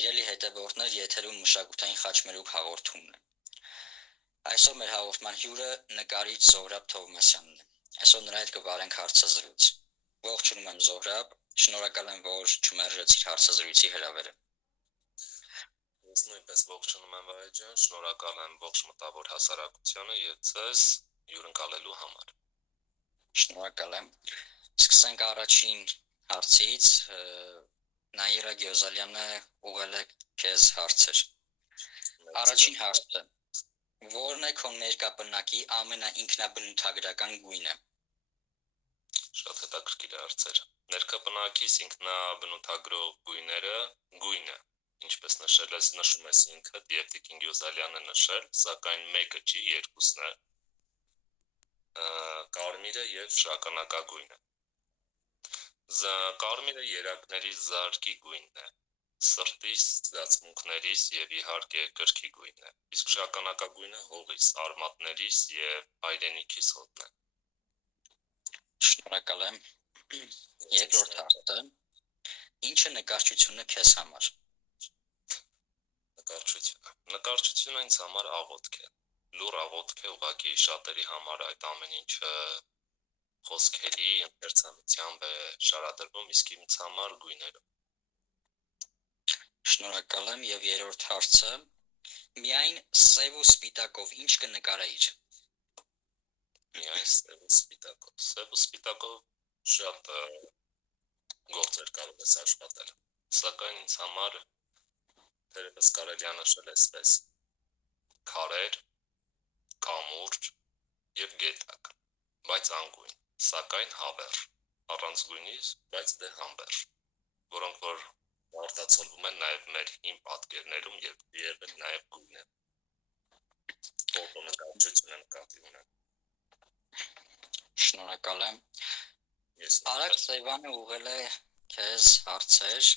Սիրելի հետևորդներ, եթերում մշակութային խաչմերուկ հաղորդումն է։ Այսօր մեր հաղորդման հյուրը նկարիչ Զոհրաբ Թովմասյանն է։ Այսօր նրա հետ կվարենք հարցազրույց։ Ողջունում եմ Զոհրաբ, շնորհակալ եմ, որ չմերժեցիր հարցազրույցի հրավերը։ Ես նույնպես ողջունում եմ Վահե ջան, շնորհակալ եմ ողջ մտավոր հասարակությանը եւ ձեզ հյուրընկալելու համար։ Շնորհակալ եմ։ Սկսենք առաջին հարցից։ Նաիրա Գյոզալյանը ուղղել է քեզ հարցեր։ Առաջին հարցը. Որն է քո ներկապնակի ամենաինքնաբնութագրական գույնը։ Շատ հետաքրքիր հարցեր։ Ներկապնակիս ինքնաբնութագրող գույները գույնը, ինչպես նշում ես ինքդ եւ Տիկին Գյոզալյանը նշել, սակայն մեկը չի, երկուսն է։ Կարմիրը եւ շագանակագույնը։ Կարմիրը երակների զարկի գույնն է, սրտիս, զգացմունքներիս եւ իհարկե կրքի գույնն է, իսկ շագանակագույնը հողիս, արմատներիս եւ հայրենիքիս հոտն է։ Շնորհակալ եմ։ Երկրորդ հարցը. Ինչ է նկարչությունը քեզ համար։ Նկարչությունը ինձ համար աղոթք է, լուռ աղոթք է, ուղղակի շատերի համար այդ ամեն ինչը խոսքերի ընթերցանությամբ է շարադրվում, իսկ ինձ համար գույներով։ Շնորհակալ եմ եւ երրորդ հարցը. միայն սև ու սպիտակով ինչ կնկարեիր։ Միայն սև ու սպիտակով։ Սև ու սպիտակով շատ գործեր կարող ես աշխատել, սակայն ինձ համար թերևս կարելի է նշել այսպես. քարեր, կամուրջ եւ գետակ, բայց անգույն, սակայն հավերժ, առանց գույնի, բայց դե համբերժ, որոնք որ արտացոլվում են նաեւ մեր հին պատկերներում եւ եղել նաեւ գույնը։ Ֆոտոնկարչությունը նկատի ունեմ։ Շնորհակալ եմ։ Արագ Սևանը ուղղել է քեզ հարցեր,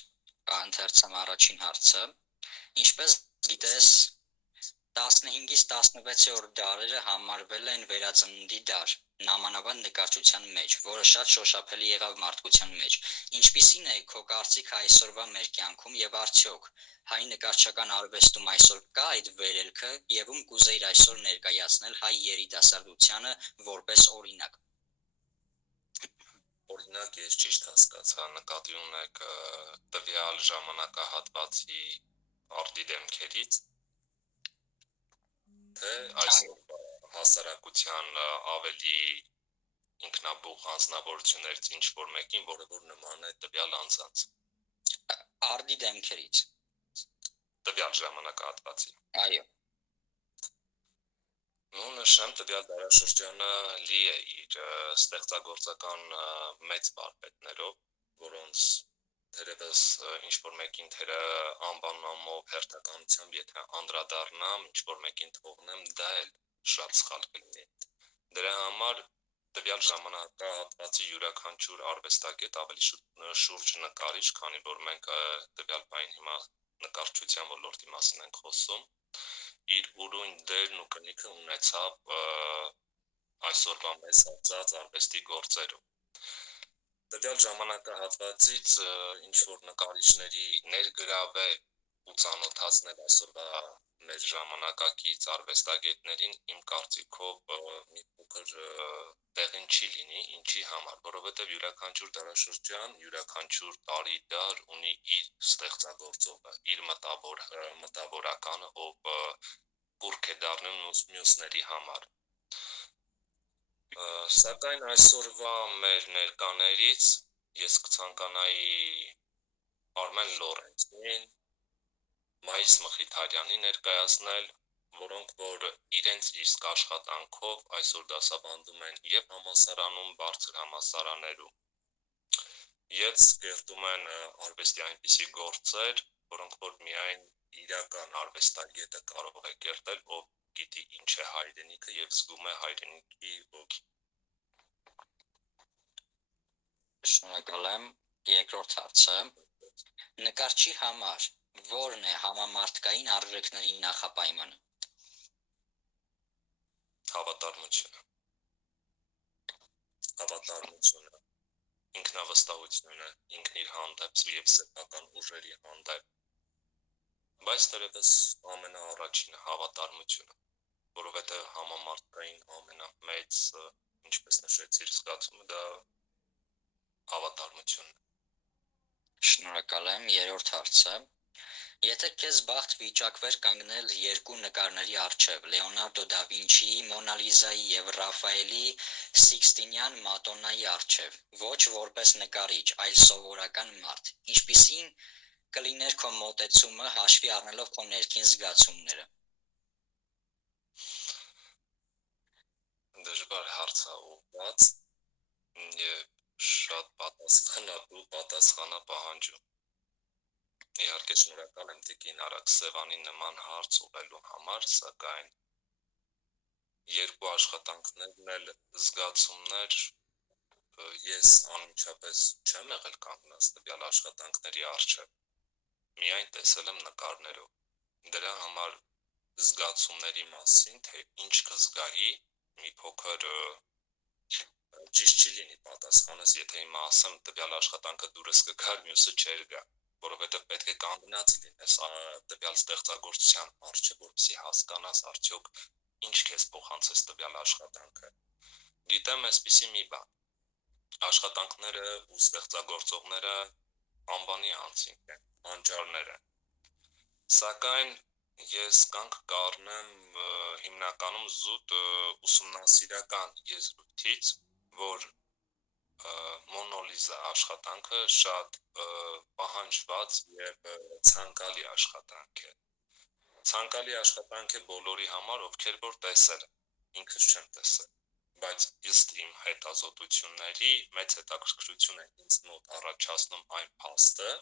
ընթերցեմ առաջին հարցը։ Ինչպես գիտես, 15-ից 16-րդ դարերը համարվել են վերածննդի դար, նամանավանդ նկարչության մեջ, որը շատ շոշափելի եղավ մարդկության մեջ։ Ինչպիսին է քո կարծիքը այսօրվա մեր կյանքում եւ արդյոք հայ նկարչական արվեստում այսօր կա այդ վերելքը եւ ում կուզեիր այսօր ներկայացնել հայ երիտասարդությանը որպես օրինակ։ Օրինակ ես ճիշտ հասկացա, նկատի ունեք տվյալ ժամանակահատվածի արդի դեմքերից, թե այսօր հասարակության ավելի ինքնաբուխ անձնավորություններից ինչ-որ մեկին, որը որ նման է տվյալ անձանց։ Արդի դեմքերից։ Տվյալ ժամանակահատվածի։ Այո։ Նշեմ, տվյալ դարաշրջանը լի է իր ստեղծագործական մեծ վարպետներով, որոնց թերևս ինչ-որ մեկին թերը անվանումով հերթականությամբ, եթե անդրադառնամ, ինչ-որ մեկին թողնեմ, դա էլ շատ սխալ կլինի։ Դրա համար տվյալ ժամանակահատվածի յուրաքանչյուր արվեստագետ ավելի շուրջ նկարիչ, քանի որ մենք տվյալ բային հիմա նկարչության ոլորտի մասին ենք խոսում, իր ուրույն դերն ու կնիքը ունեցավ այսօրվա մեզ հացած արվեստի գործերում։ Տվյալ ժամանակահատվածից ինչ-որ նկարիչների ներգրավել ու ծանոթացնել այսօրվա մեր ժամանակակից արվեստագետներին իմ կարծիքով մի փոքր տեղին չի լինի, ինչի համար, որովհետև յուրաքանչյուր դարաշրջան, յուրաքանչյուր տարի-դար ունի իր ստեղծագործողը, իր մտավորականը, ով կուռք է դառնում մյուսների համար։ Սակայն այսօրվա մեր ներկաներից ես կցանկանայի Արմեն Լորենցին, Մայիս Մխիթարյանի ներկայացնել, որոնք որ իրենց իսկ աշխատանքով այսօր դասավանդում են եւ համալսարանում, բարձր համալսարաներում։ Եվ կերտում են արվեստի այնպիսի գործեր, որոնք որ միայն իրական արվեստագետը կարող է կերտել, ով գիտի ինչ է հայրենիքը եւ զգում է հայրենիքի ոգի։ Շնորհակալ եմ։ Երկրորդ հարցը. նկարչի համար որն է համամարտկային արժեքների նախապայմանը։ Հավատարմությունը, ինքնավստահությունը, ինքն իր հանդեպ եւ սեփական ուժերի հանդեպ, Բայց դերևս ամենաառաջինը հավատարմությունը, որովհետև համամարտկային ամենամեծ, ինչպես նշեցիր, զգացումը դա հավատարմությունն է։ Շնորհակալ եմ, երրորդ հարցը։ Եթե քեզ բախտ վիճակվեր կանգնել երկու նկարների առջև՝ Լեոնարդո դա Վինչիի Մոնա Լիզայի եւ Ռաֆայելի Սիքստինյան Մադոննայի առջև, ոչ որպես նկարիչ, այլ սովորական մարդ, ինչպիսին կլիներ քո մոտեցումը հաշվի առնելով քո ներքին զգացումները։ Դժվար հարց է ուղղված եւ շատ պատասխանատու պատասխանա պահանջում։ Իհարկե շնորհակալ եմ Տիկին Արաքս Սևանին նման հարց ուղղելու համար, սակայն երկու աշխատանքներն էլ զգացումներ ես անմիջապես չեմ եղել կանգնած տվյալ աշխատանքների առջև, միայն տեսել եմ նկարներով։ Դրա համար զգացումների մասին, թե ինչ կզգայի, մի փոքր ճիշտ չի լինի պատասխանս, եթե հիմա ասեմ տվյալ աշխատանքը դուրս կգար, մյուսը չէր գա, որովհետև պետք է կանգնած լինես տվյալ ստեղծագործության առջև, որպեսզի հասկանաս արդյոք ինչ քեզ փոխանցեց տվյալ աշխատանքը։ Գիտեմ այսպիսի մի բան. աշխատանքները ու ստեղծագործողները անվանի անձինք են, անճարներ են։ Սակայն ես կանգ կառնեմ հիմնականում զուտ ուսումնասիրական եզրույթից, որ Մոնա Լիզա աշխատանքը շատ պահանջված եւ ցանկալի աշխատանք է։ Ցանկալի աշխատանք է բոլորի համար, ովքեր որ տեսել են, ինքս չեմ տեսել, բայց ըստ իմ հետազոտությունների մեծ հետաքրքրություն է ինձ մոտ առաջացնում այն փաստը,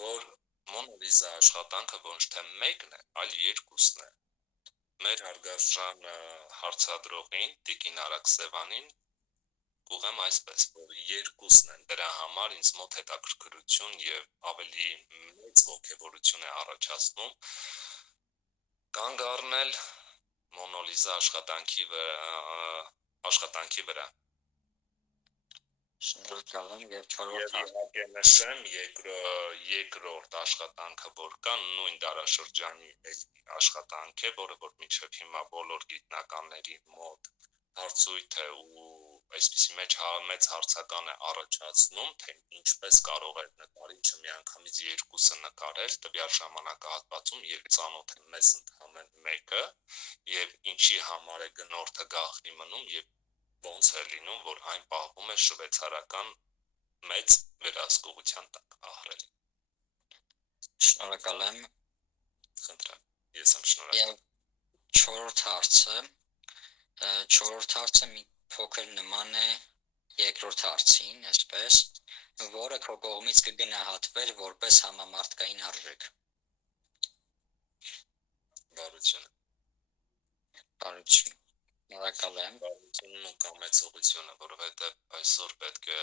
որ Մոնա Լիզա աշխատանքը ոչ թե մեկն է, այլ երկուսն է։ Մեր հարգարժան հարցադրողին Տիկին Արաքս Սևանին կուղեմ այսպես, որ երկուսն են, դրա համար ինձ մոտ հետաքրքրություն եւ ավելի մեծ ոգևորություն է առաջացնում կանգ առնել Մոնա Լիզա աշխատանքի վրա։ Շնորհակալ եմ եւ Եվ չորրորդ հարց։ իհարկե նշեմ երկրորդ աշխատանքը, որ կա նույն դարաշրջանի աշխատանք է, որը որ մինչև հիմա բոլոր գիտնականների մոտ հարցույթ է ու այսպիսի մեծ հարցական է առաջացնում, թե ինչպես կարող է նկարիչը միանգամից երկուսը նկարել տվյալ ժամանակահատվածում եւ ծանոթ է մեզ ընդհանրապես մեկը եւ ինչի համար է գնորդը գաղտնի մնում եւ ոնց է լինում, որ այն պահվում է շվեյցարական մեծ վերահսկողության տակ ահռելի։ Շնորհակալ եմ։ Խնդրեմ, ես եմ շնորհակալ։ Եվ չորրորդ հարցը մի փոքր նման է երկրորդ հարցին, այսպես, որը քո կողմից կգնահատվեր որպես համամարտկային արժեք։ Բարությունը։ Բարություն։ Շնորհակալ եմ։ Բարությունն ու կամեցողությունը, որովհետև այսօր պետք է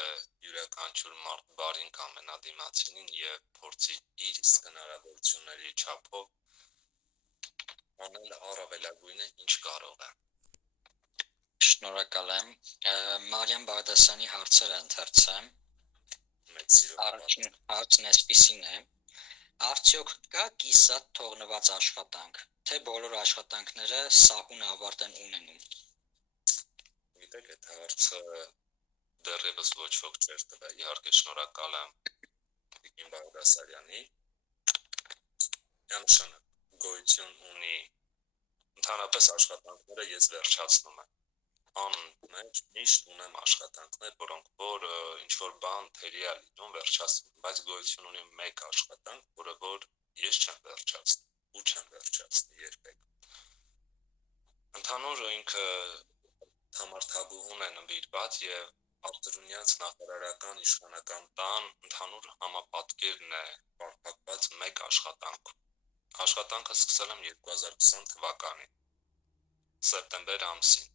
յուրաքանչյուր մարդ բարին կամենադիմացինին եւ փորձի իր իսկ հնարավորությունների չափով անել առավելագույնը ինչ կարող է։ Շնորհակալ եմ։ Մարիամ Բաղդասարյանի հարցերը ընթերցեմ։ Մեծ սիրով։ Առաջին հարցն այսպիսին է. Արդյոք կա կիսատ թողնված աշխատանք, թե բոլոր աշխատանքները սահուն ավարտ են ունենում։ Գիտեք, այդ հարցը դեռևս ոչ ոք չէր տվել, իհարկե շնորհակալ եմ Տիկին Բաղդասարյանին։ Միանշանակ գոյություն ունի ընդհանրապես աշխատանքները ես վերջացնում եմ։ Անմեջ միշտ ունեմ աշխատանքներ, որոնք որ ինչ-որ բան թերի է լինում վերջացնում, բայց գոյություն ունի մեկ աշխատանք, որը որ ես չեմ վերջացնում ու չեմ վերջացնի երբեք։ Ընդհանուր ինքը համարտագուհուն է նվիրված եւ Արտուրունյաց նախարարական իշխանական տան ընդհանուր համապատկերն է պարփակված մեկ աշխատանքում։ Աշխատանքը սկսել եմ 2020 թվականին սեպտեմբեր ամսին,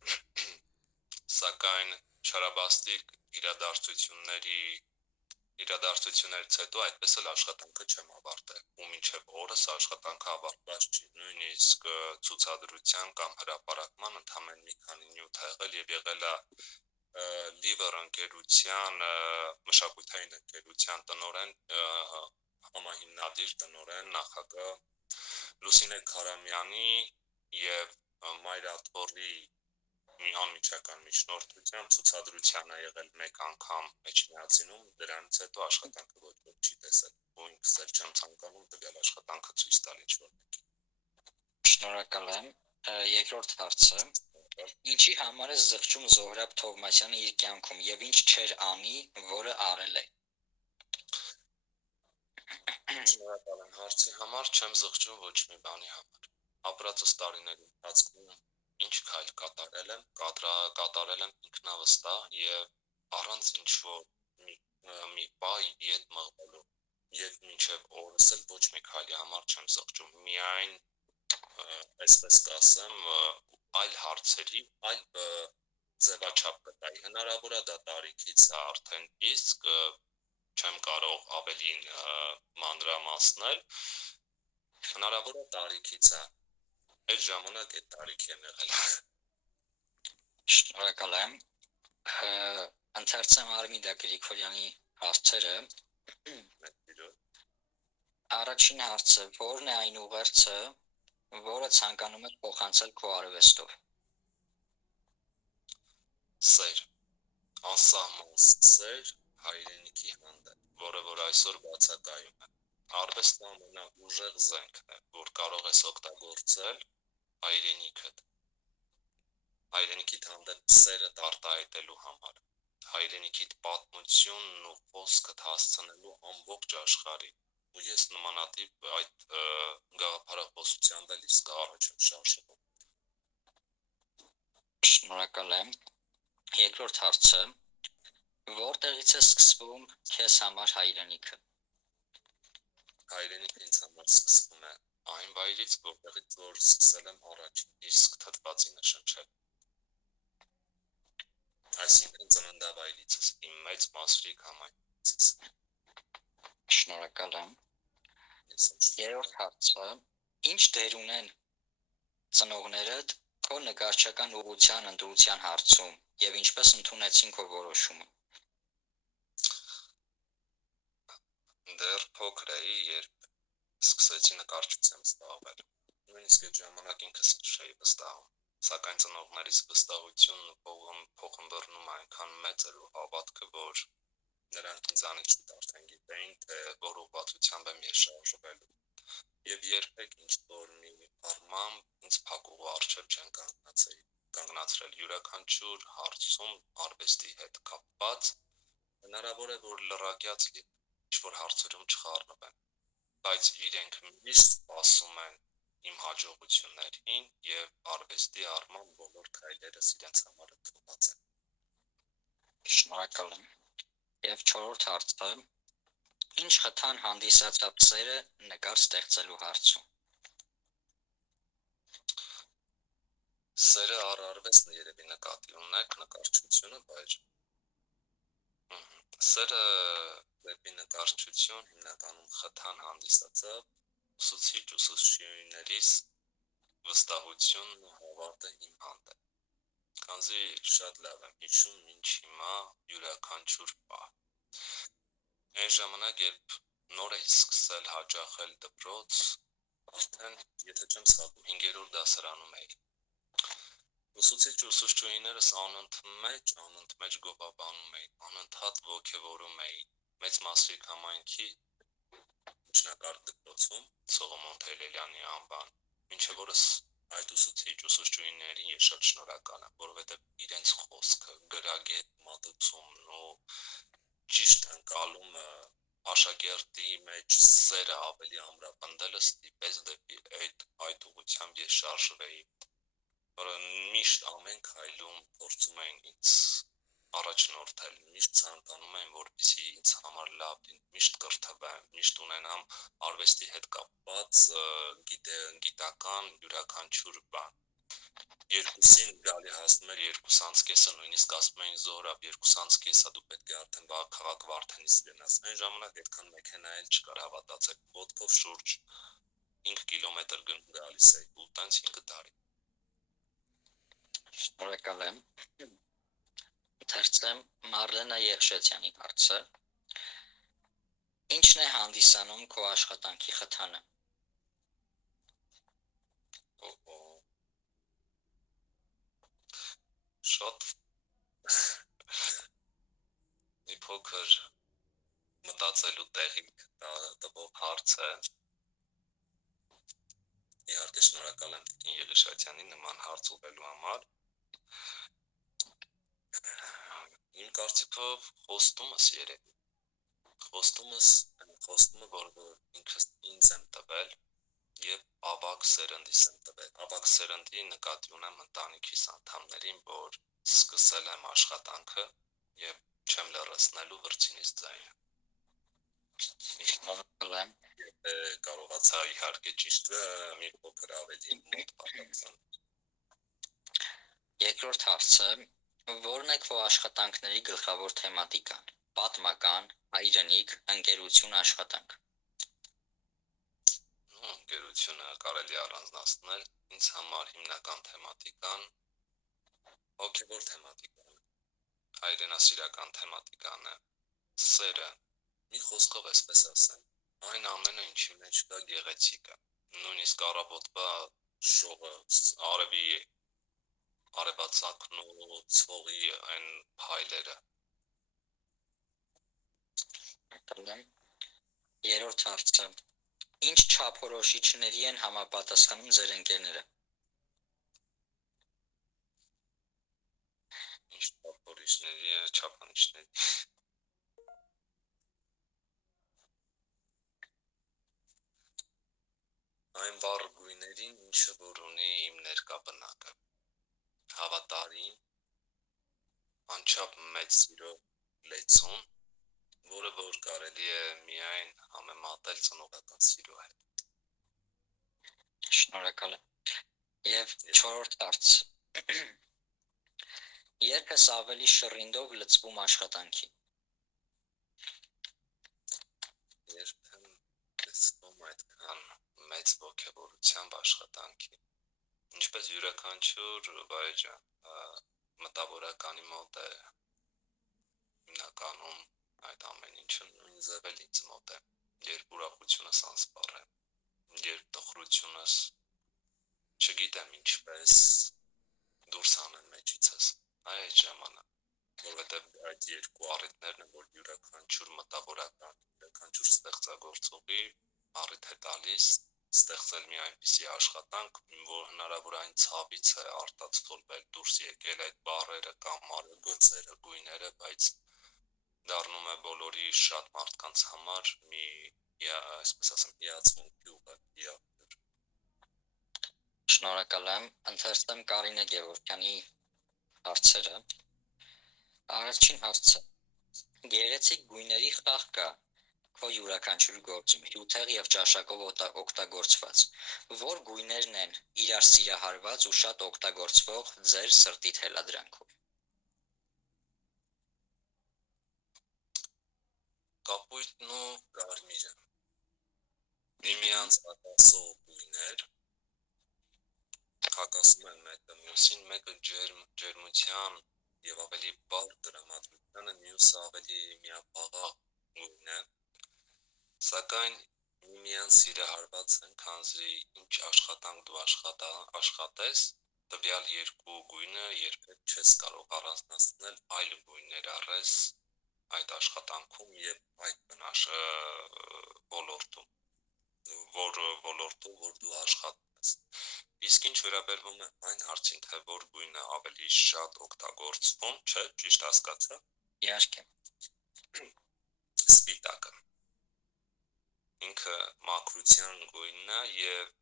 սակայն չարաբաստիկ իրադարձություններից հետո այդպես էլ աշխատանքը չեմ ավարտել ու մինչև օրս աշխատանքը ավարտված չի, նույնիսկ ցուցադրության կամ հրապարակման ընդամենը մի քանի նյութ եղել եւ եղել է Liver ընկերության մշակութային ընկերության տնօրեն համահիմնադիր տնօրեն նախագահ Լուսինե Քարամյանի եւ Մայրաթորի մի անմիջական միջնորդությամբ ցուցադրության է եղել մեկ անգամ Մեջմիածինում, դրանից հետո աշխատանքը ոչ ոք չի տեսել, ու ինքս էլ չեմ ցանկանում տվյալ աշխատանքը ցույց տալ ինչ-որ մեկին։ Շնորհակալ եմ։ Երկրորդ հարցը. Ինչի համար է զղջում Զոհրաբ Թովմասյանը իր կյանքում եւ ինչ չէր անի, որը արել է։ Շնորհակալ եմ հարցի համար, չեմ զղջում ոչ մի բանի համար։ Ապրածս տարիների ընթացքում ինչ քայլ կատարել եմ, կատարել եմ ինքնավստահ եւ առանց ինչ-որ մի բայ իդ մղվելու եւ մինչեւ օրս էլ ոչ մի քայլի համար չեմ զղջում, միայն այսպես կասեմ, այլ հարցերի, այլ ձևաչափ կտայի, հնարավոր է դա տարիքից է արդեն իսկ, չեմ կարող ավելին մանրամասնել, հնարավոր է տարիքից է, այդ ժամանակ այդ տարիքի եմ եղել։ Շնորհակալ եմ։ Ընթերցեմ Արմիդա Գրիգորյանի հարցերը։ Առաջին հարցը. որն է այն ուղերձը, որը ցանկանում ես փոխանցել քո արվեստով։ Սեր, անսահման սեր հայրենիքի հանդեպ, որը որ այսօր բացակայում է։ Արվեստը ամենաուժեղ զենքն է, որ կարող ես օգտագործել հայրենիքդ, հայրենիքիդ հանդեպ սերդ արտահայտելու համար, հայրենիքիդ պատմությունն ու խոսքդ հասցնելու ամբողջ աշխարհին, ու ես նմանատիպ այդ գաղափարախոսությամբ էլ իսկ առաջ եմ շարժվում։ Շնորհակալ եմ։ Երկրորդ հարցը. որտեղից է սկսվում քեզ համար հայրենիքը։ Հայրենիքը ինձ համար սկսվում է այն վայրից, որտեղից որ սկսել եմ առաջին իսկ թթվածի նշնչել։ Այսինքն ծննդավայրիցս, իմ մեծ մասրիկ համայնքից։ Շնորհակալ եմ։ Երրորդ հարցը. ինչ դեր ունեն ծնողներդ քո նկարչական ուղղության ընտրության հարցում եւ ինչպես ընդունեցին քո որոշումը։ Դեռ փոքր էի, երբ սկսեցի նկարչությամբ զբաղվել։ Նույնիսկ այդ ժամանակ ինքս չէի վստահում, սակայն ծնողներիս վստահությունն ու փոխըմբռնումը այնքան մեծ էր ու հավատքը, որ նրանք ինձանից շուտ արդեն գիտեին, թե որ ուղղվածությամբ եմ ես շարժվելու։ Եվ երբեք ինչ-որ մի առմամբ ինձ փակուղու առջև չեն կանգնացրել յուրաքանչյուր հարցում արվեստի հետ կապված, հնարավոր է, որ լրակյաց ինչ-որ հարցերում չխառնվեն, բայց իրենք միշտ սպասում են իմ հաջողություններին եւ արվեստի առման բոլոր քայլերս իրենց համար ընդունված են։ Շնորհակալ եմ։ Եվ չորրորդ հարցը. ինչ խթան հանդիսացավ սերը նկար ստեղծելու հարցում։ Սերը արվեստն երևի նկատի ունեք, նկարչությունը բայր։ Սերը դեպի նկարչություն հիմնականում խթան հանդիսացավ ուսուցիչներից վստահությունն ու հավատը իմ հանդեպ, քանզի շատ լավ եմ հիշում մինչ հիմա յուրաքանչյուր պահ։ Այն ժամանակ, երբ նոր էի սկսել հաճախել դպրոց, արդեն, եթե չեմ սխալվում, 5-րդ դասարանում էի։ Ուսուցիչներս անընդմեջ գովաբանում էին, անընդհատ ոգևորում էին մեծ մասրիկ համայնքի միջնակարգ դպրոցում, Սողոմոն Թելելյանի անվան, մինչև օրս այդ ուսուցիչներին ես շատ շնորհակալ եմ, որովհետև իրենց խոսքը, գրագետ մատուցումն ու ճիշտ ընկալումը աշակերտի մեջ սերը ավելի ամրապնդելը ստիպեց դեպի այդ ուղղությամբ ես շարժվեի, որը միշտ ամեն քայլում փորձում էին ինձ առաջնորդել, միշտ ցանկանում էին, որպեսզի ինձ համար լավ լինի, միշտ կրթվեմ, միշտ ունենամ արվեստի հետ կապված գիտական յուրաքանչյուր բան։ Երկուսին գալի հասնում էր 2:30, նույնիսկ ասում էին Զոհրաբ 2:30 դու պետք է արդեն քաղաք Վարդենից գնաս։ Այն ժամանակ այդքան մեքենա էլ չկար, հավատացեք, ոտքով շուրջ 5 կիլոմետր գնում գալիս էի, ու տենց 5 տարի։ Շնորհակալ եմ։ Ընթերցեմ Մարլենա Եղշեցյանի հարցը. ինչն է հանդիսանում քո աշխատանքի խթանը։ ապրելու տեղի տվող հարց է։ Իհարկե շնորհակալ եմ Տիկին Եղիշատյանին նման հարց ուղղելու համար։ Իմ կարծիքով խոստումս երևի։ Խոստումը, որը ինքս ինձ եմ տվել եւ ավագ սերնդիս եմ տվել։ Ավագ սերնդի նկատի ունեմ ընտանիքիս անդամներին, որ սկսել եմ աշխատանքը եւ չեմ լռեցնելու վրձինից ձայնը։ Շնորհակալ եմ։ Կարողացա իհարկե ճիշտ մի փոքր ավելի մոտ պատասխան։ Երկրորդ հարցը. որն է քո աշխատանքների գլխավոր թեմատիկան։ Պատմական, հայրենիք, ընկերություն, աշխատանք։ Ընկերությունը կարելի առանձնացնել, ինձ համար հիմնական թեմատիկան հոգևոր թեմատիկան է, հայրենասիրական թեմատիկան է, սերը, մի խոսքով այսպես ասեմ, այն ամենը, ինչի մեջ կա գեղեցիկը, նույնիսկ առավոտվա շողը, արևածագն ու ցողի այն փայլերը։ Երրորդ հարցը. ինչ չափորոշիչների են համապատասխանում ձեր ընկերները։ Ինչ չափանիշների։ Այն վառ գույներին, ինչը որ ունի իմ ներկա բնակը, հավատարիմ, անչափ մեծ սիրո լեցուն, որը որ կարելի է միայն համեմատել ծնողական սիրո հետ։ Շնորհակալ եմ։ Եվ չորրորդ հարց. երբ ես ավելի շռինդով լցվում աշխատանքի։ Երբ եմ լցվում այդքան մեծ ոգևորությամբ աշխատանքի, ինչպես յուրաքանչյուր վայրը մտավորականի մոտ է հիմնականում այդ ամեն ինչը նույն ձև էլ ինձ մոտ է, երբ ուրախությունս անսպառ է, երբ տխրությունս չգիտեմ ինչպես դուրս անեմ մեջիցս, այդ ժամանակ, որովհետև այդ երկու առիթներն են, որ յուրաքանչյուր մտավորական, յուրաքանչյուր ստեղծագործողի առիթ է տալիս ստեղծել մի այնպիսի աշխատանք, որ հնարավոր այն ցավից է արտացոլվել, դուրս եկել այդ բառերը կամ գծերը, գույները, բայց դառնում է բոլորի շատ մարդկանց համար մի, այսպես ասեմ, հիացմունքի ուղղակի աղբյուր։ Շնորհակալ եմ։ Ընթերցեմ Կարինե Գևորգյանի հարցերը։ Առաջին հարցը. գեղեցիկ գույների խաղ կա քո յուրաքանչյուր գործում, հյութեղ եւ ճաշակով օգտագործված։ Որ գույներն են իրար սիրահարված ու շատ օգտագործվող ձեր սրտի թելադրանքում։ Կապույտն ու կարմիրը միմյանց հակասող գույներ, հակասում են մեկը մյուսին, մեկը ջերմության եւ ավելի բար տրամադրությանը, մյուսը ավելի միապաղաղ գույն է, սակայն միմյանց սիրահարված են, քանզի ինչ աշխատանք դու աշխատես, տվյալ երկու գույնը երբեք չես կարող առանձնացնել այլ գույներ առես այդ աշխատանքում եւ այդ ոլորտում, որ դու աշխատում ես։ Իսկ ինչ վերաբերվում է այն հարցին, թե որ գույնը ավելի շատ օգտագործվում, չէ, ճիշտ հասկացա։ Իհարկե։ Սպիտակը։ Ինքը մաքրության գույնն է եւ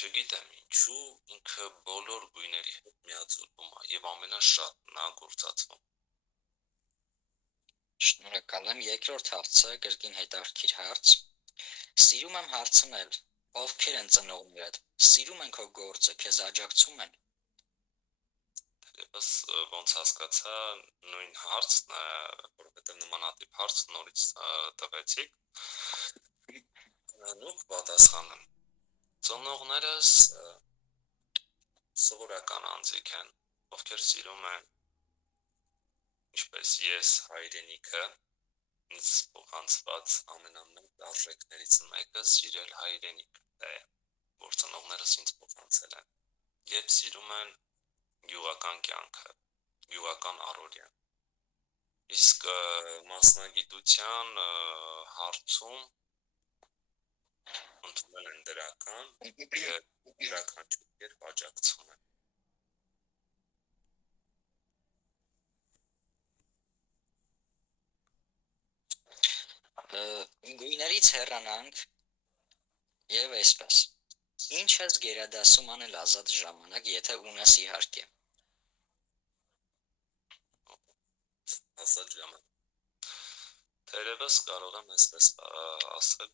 չգիտեմ ինչու ինքը բոլոր գույների հետ միաձուլվում է եւ ամենաշատն է գործածվում։ Շնորհակալ եմ։ Երկրորդ հարցը կրկին հետաքրքիր հարց։ Սիրում եմ հարցնել, ովքեր են ծնողներդ, սիրում են քո գործը, քեզ աջակցում են։ Թերևս ոնց հասկացա նույն հարցն է, որովհետև նմանատիպ հարց նորից տվեցիք։ Նույն պատասխանը։ Ծնողներս սովորական անձիկ են, ովքեր սիրում են, ինչպես ես հայրենիքը, ինձ փոխանցված ամենամեծ արժեքներից մեկը սիրել հայրենիքը է, որ ծնողներս ինձ փոխանցել են, եւ սիրում են գյուղական կյանքը, գյուղական առօրյան։ Իսկ մասնագիտության հարցում ընդունել են դրական եւ յուրաքանչյուր աջակցում են։ Գույներից հեռանանք եւ այսպես։ Ինչ ես գերադասում անել ազատ ժամանակ, եթե ունես իհարկե։ Ազատ ժամանակ։ Թերևս կարող եմ այսպես ասել,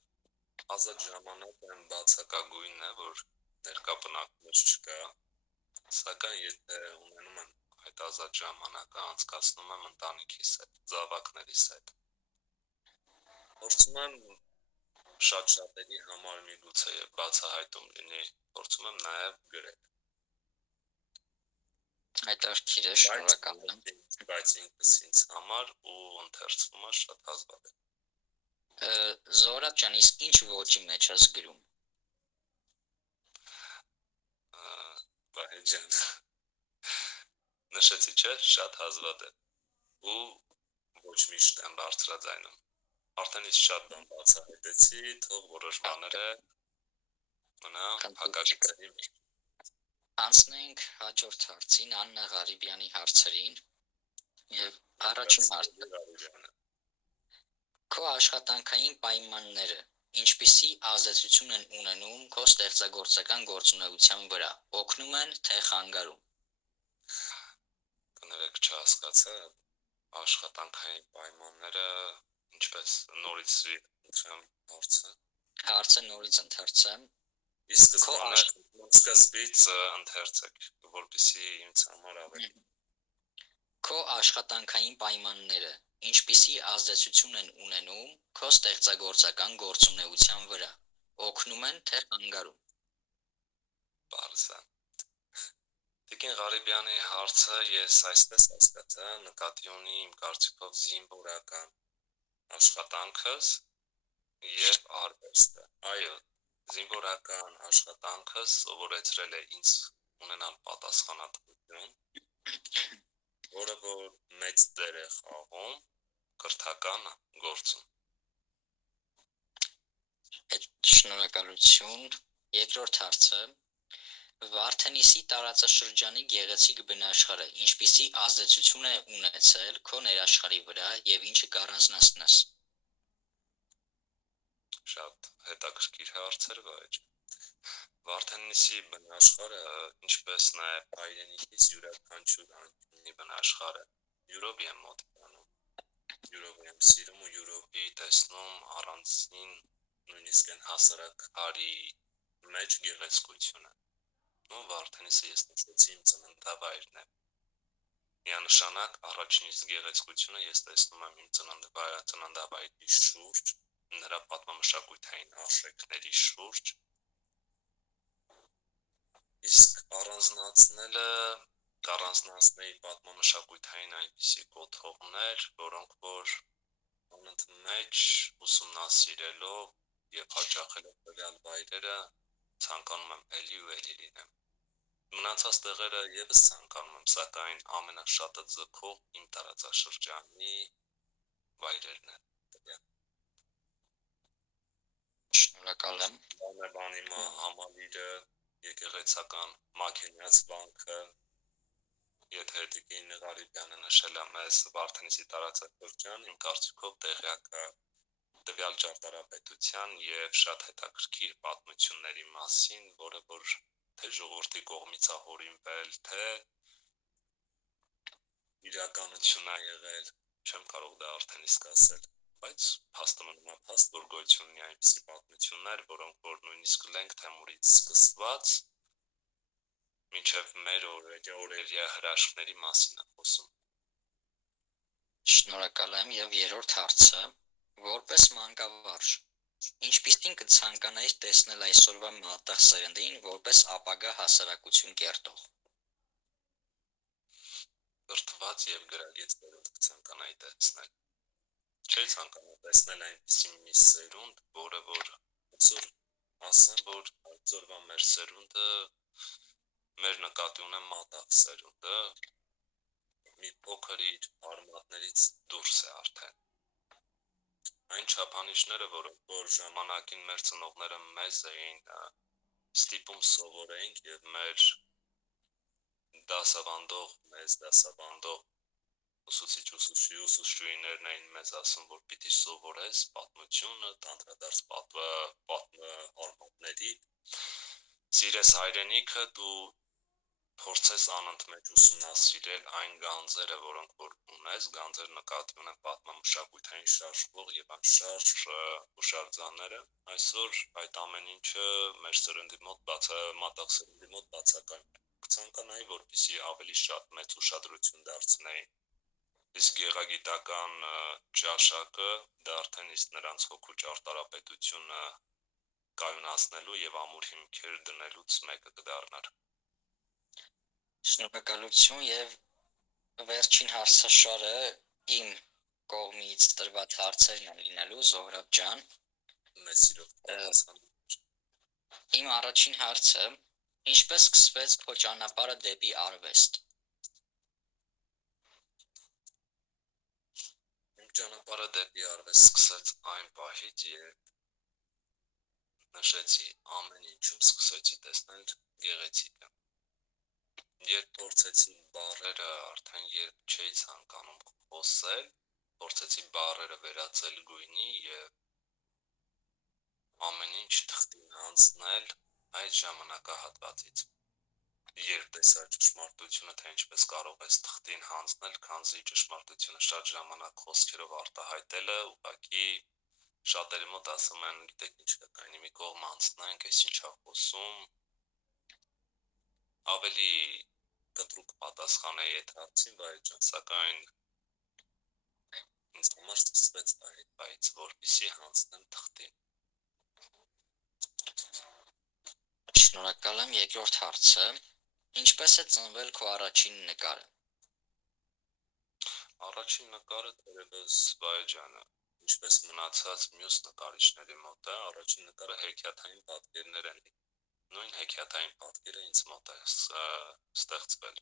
ազատ ժամանակը բացակայույն է, որ ներկա բնակներ չկա, սակայն եթե ունենում եմ այդ ազատ ժամանակը, անցկացնում եմ ընտանիքիս հետ, զավակներիս հետ։ Փորձում եմ շատ շատերի համար միգուցե եւ բացահայտում լինի, փորձում եմ նաեւ գրել։ Հետաքրքիր է, շնորհակալ եմ։ Բայց ինքս ինձ համար ու ընթերցումը շատ հազվադեպ։ Զորաբ ջան, իսկ ինչ ոճի մեջ ես գրում։ Վահե ջան, նշեցի չէ, շատ հազվադեպ ու ոչ միշտ եմ բարձրաձայնում։ Արդեն իսկ շատ բան բացահայտեցի, թող որոշ բաները մնա հակագծերի մեջ։ Անցնենք հաջորդ հարցին, Աննա Ղարիբյանի հարցերին, եւ առաջին հարցը։ Քո աշխատանքային պայմանները ինչպիսի ազդեցություն են ունենում քո ստեղծագործական գործունեության վրա, օգնում են, թե խանգարում։ Կներեք, չհասկացա, աշխատանքային պայմանները ինչպես նորից ընտրեմ հարցը։ Հարցը նորից ընթերցեմ։ Իսկ սկզբից ընթերցեք, որպեսզի ինձ համար ավելի։ Քո աշխատանքային պայմանները ինչպիսի ազդեցություն են ունենում քո ստեղծագործական գործունեության վրա, օգնում են, թե խանգարում։ Պարզ է։ Տիկին Ղարիբյանի հարցը ես այսպես հասկացա, նկատի ունի իմ կարծիքով զինվորական աշխատանքս եւ արվեստը։ Այո, զինվորական աշխատանքը սովորեցրել է ինձ ունենալ պատասխանատվություն, որը որ մեծ դեր է խաղում կրթական գործում։ Շնորհակալություն։ Երկրորդ հարցը. Վարդենիսի տարածաշրջանի գեղեցիկ բնաշխարհը ինչպիսի ազդեցություն է ունեցել քո ներաշխարհի վրա եւ ինչը կառանձնացնես։ Շատ հետաքրքիր հարցեր վայր։ Վարդենիսի բնաշխարհը, ինչպես նաև հայրենիքից յուրաքանչյուր անկյունի բնաշխարհը, յուրովի եմ մոտենում, յուրովի եմ սիրում ու յուրովի տեսնում առանձին նույնիսկ այն հասարակարի մեջ գեղեցկությունը։ Ու Վարդենիսը ես նշեցի իմ ծննդավայրն է։ Միանշանակ առաջին իսկ գեղեցկությունը ես տեսնում եմ իմ ծննդավայրի շուրջ, նրա պատմամշակութային արժեքների շուրջ, իսկ կառանձնացնեի պատմամշակութային այնպիսի կոթողներ, որոնք որ անընդմեջ ուսումնասիրելով եւ հաճախելով տվյալ վայրերը ցանկանում եմ ելի ու ելի լինեմ։ Մնացած տեղերը եւս ցանկանում եմ, սակայն ամենաշատը ձգող իմ տարածաշրջանի վայրերն են։ Շնորհակալ եմ։ Բանի համալիրը, եկեղեցական Մաքենյաց վանքը, եթե Տիկին Ղարիբյանը նշել է մեզ Վարդենիսի տարածաշրջան, իմ կարծիքով տեղյակ է տվյալ ճարտարապետության եւ շատ հետաքրքիր պատմությունների մասին, որը որ թե ժողովրդի կողմից է հորինվել, թե իրականություն է եղել, չեմ կարող դա արդեն իսկ ասել, բայց փաստը մնում է փաստ, որ գոյություն ունի այնպիսի պատմություններ, որոնք որ նույնիսկ Լենք Թեմուրից սկսված մինչև մեր օրերյա հրաշքների մասին է խոսում։ Շնորհակալ եմ եւ երրորդ հարցը. որպես մանկավարժ, ինչպիսին կցանկանայիր տեսնել այսօրվա մատաղ սերնդին որպես ապագա հասարակություն կերտող։ Կրթված եւ գրագետ սերունդ կցանկանայի տեսնել։ Չէ ցանկանա տեսնել այնպիսի մի սերունդ, որը որ այսօր ասեմ, որ այսօրվա մեր սերունդը մեր նկատի ունեմ մատաղ սերունդը, մի փոքր իր արմատներից դուրս է արդեն։ Այն չափանիշները, որ ժամանակին մեր ծնողները մեզ էին ստիպում սովորենք եւ մեր մեզ դասավանդող ուսուցիչներն էին մեզ ասում, որ պիտի սովորես պատմությունը, անդրադարձ արմատների, սիրես հայրենիքը, դու փորձես անընդմեջ ուսումնասիրել այն գանձերը, որոնք որ ունես, գանձեր նկատի ունեն պատմամշակութային շարժվող եւ անշարժ հուշարձանները, այսօր այդ ամեն ինչը մեր սերնդի մոտ մատաղ սերնդի մոտ բացակայում է։ Կցանկանայի, որպեսզի ավելի շատ մեծ ուշադրություն դարձնեին, իսկ գեղագիտական ճաշակը դա արդեն իսկ նրանց հոգու ճարտարապետությունը կայունացնելու եւ ամուր հիմքեր դնելուց մեկը կդառնար։ Շնորհակալություն եւ վերջին հարցաշարը իմ կողմից տրված հարցերն են լինելու, Զոհրաբ ջան։ Մեծ սիրով Իմ առաջին հարցը. ինչպես սկսվեց քո ճանապարհը դեպի արվեստ։ Իմ ճանապարհը դեպի արվեստ սկսեց այն պահից, երբ նշեցի ամեն ինչում սկսեցի տեսնել գեղեցիկը։ Երբ փորձեցի բառերը, արդեն երբ չէի ցանկանում խոսել, փորձեցի բառերը վերածել գույնի եւ ամեն ինչ թղթին հանձնել այդ ժամանակահատվածից։ Երբ տեսա ճշմարտությունը, թե ինչպես կարող ես թղթին հանձնել, քանզի ճշմարտությունը շատ ժամանակ խոսքերով արտահայտելը ուղղակի շատերի մոտ ասում են, գիտեք ինչ կա, կայնի մի կողմ անցնենք, այս ինչա խոսում, ավելի կտրուկ պատասխան է այդ հարցին, բայց սակայն ինձ համար սկսվեց այդ պահից, որպեսզի հանձնեմ թղթին։ Շնորհակալ եմ, երկրորդ հարցը. ինչպես է ծնվել քո առաջին նկարը։ Առաջին նկարը թերևս Վայեջանը, ինչպես մնացած մյուս նկարիչների մոտ է, առաջին նկարը հեքիաթային պատկերներ են։ Նույն հեքիաթային պատկերը ինձ մոտ է ստեղծվել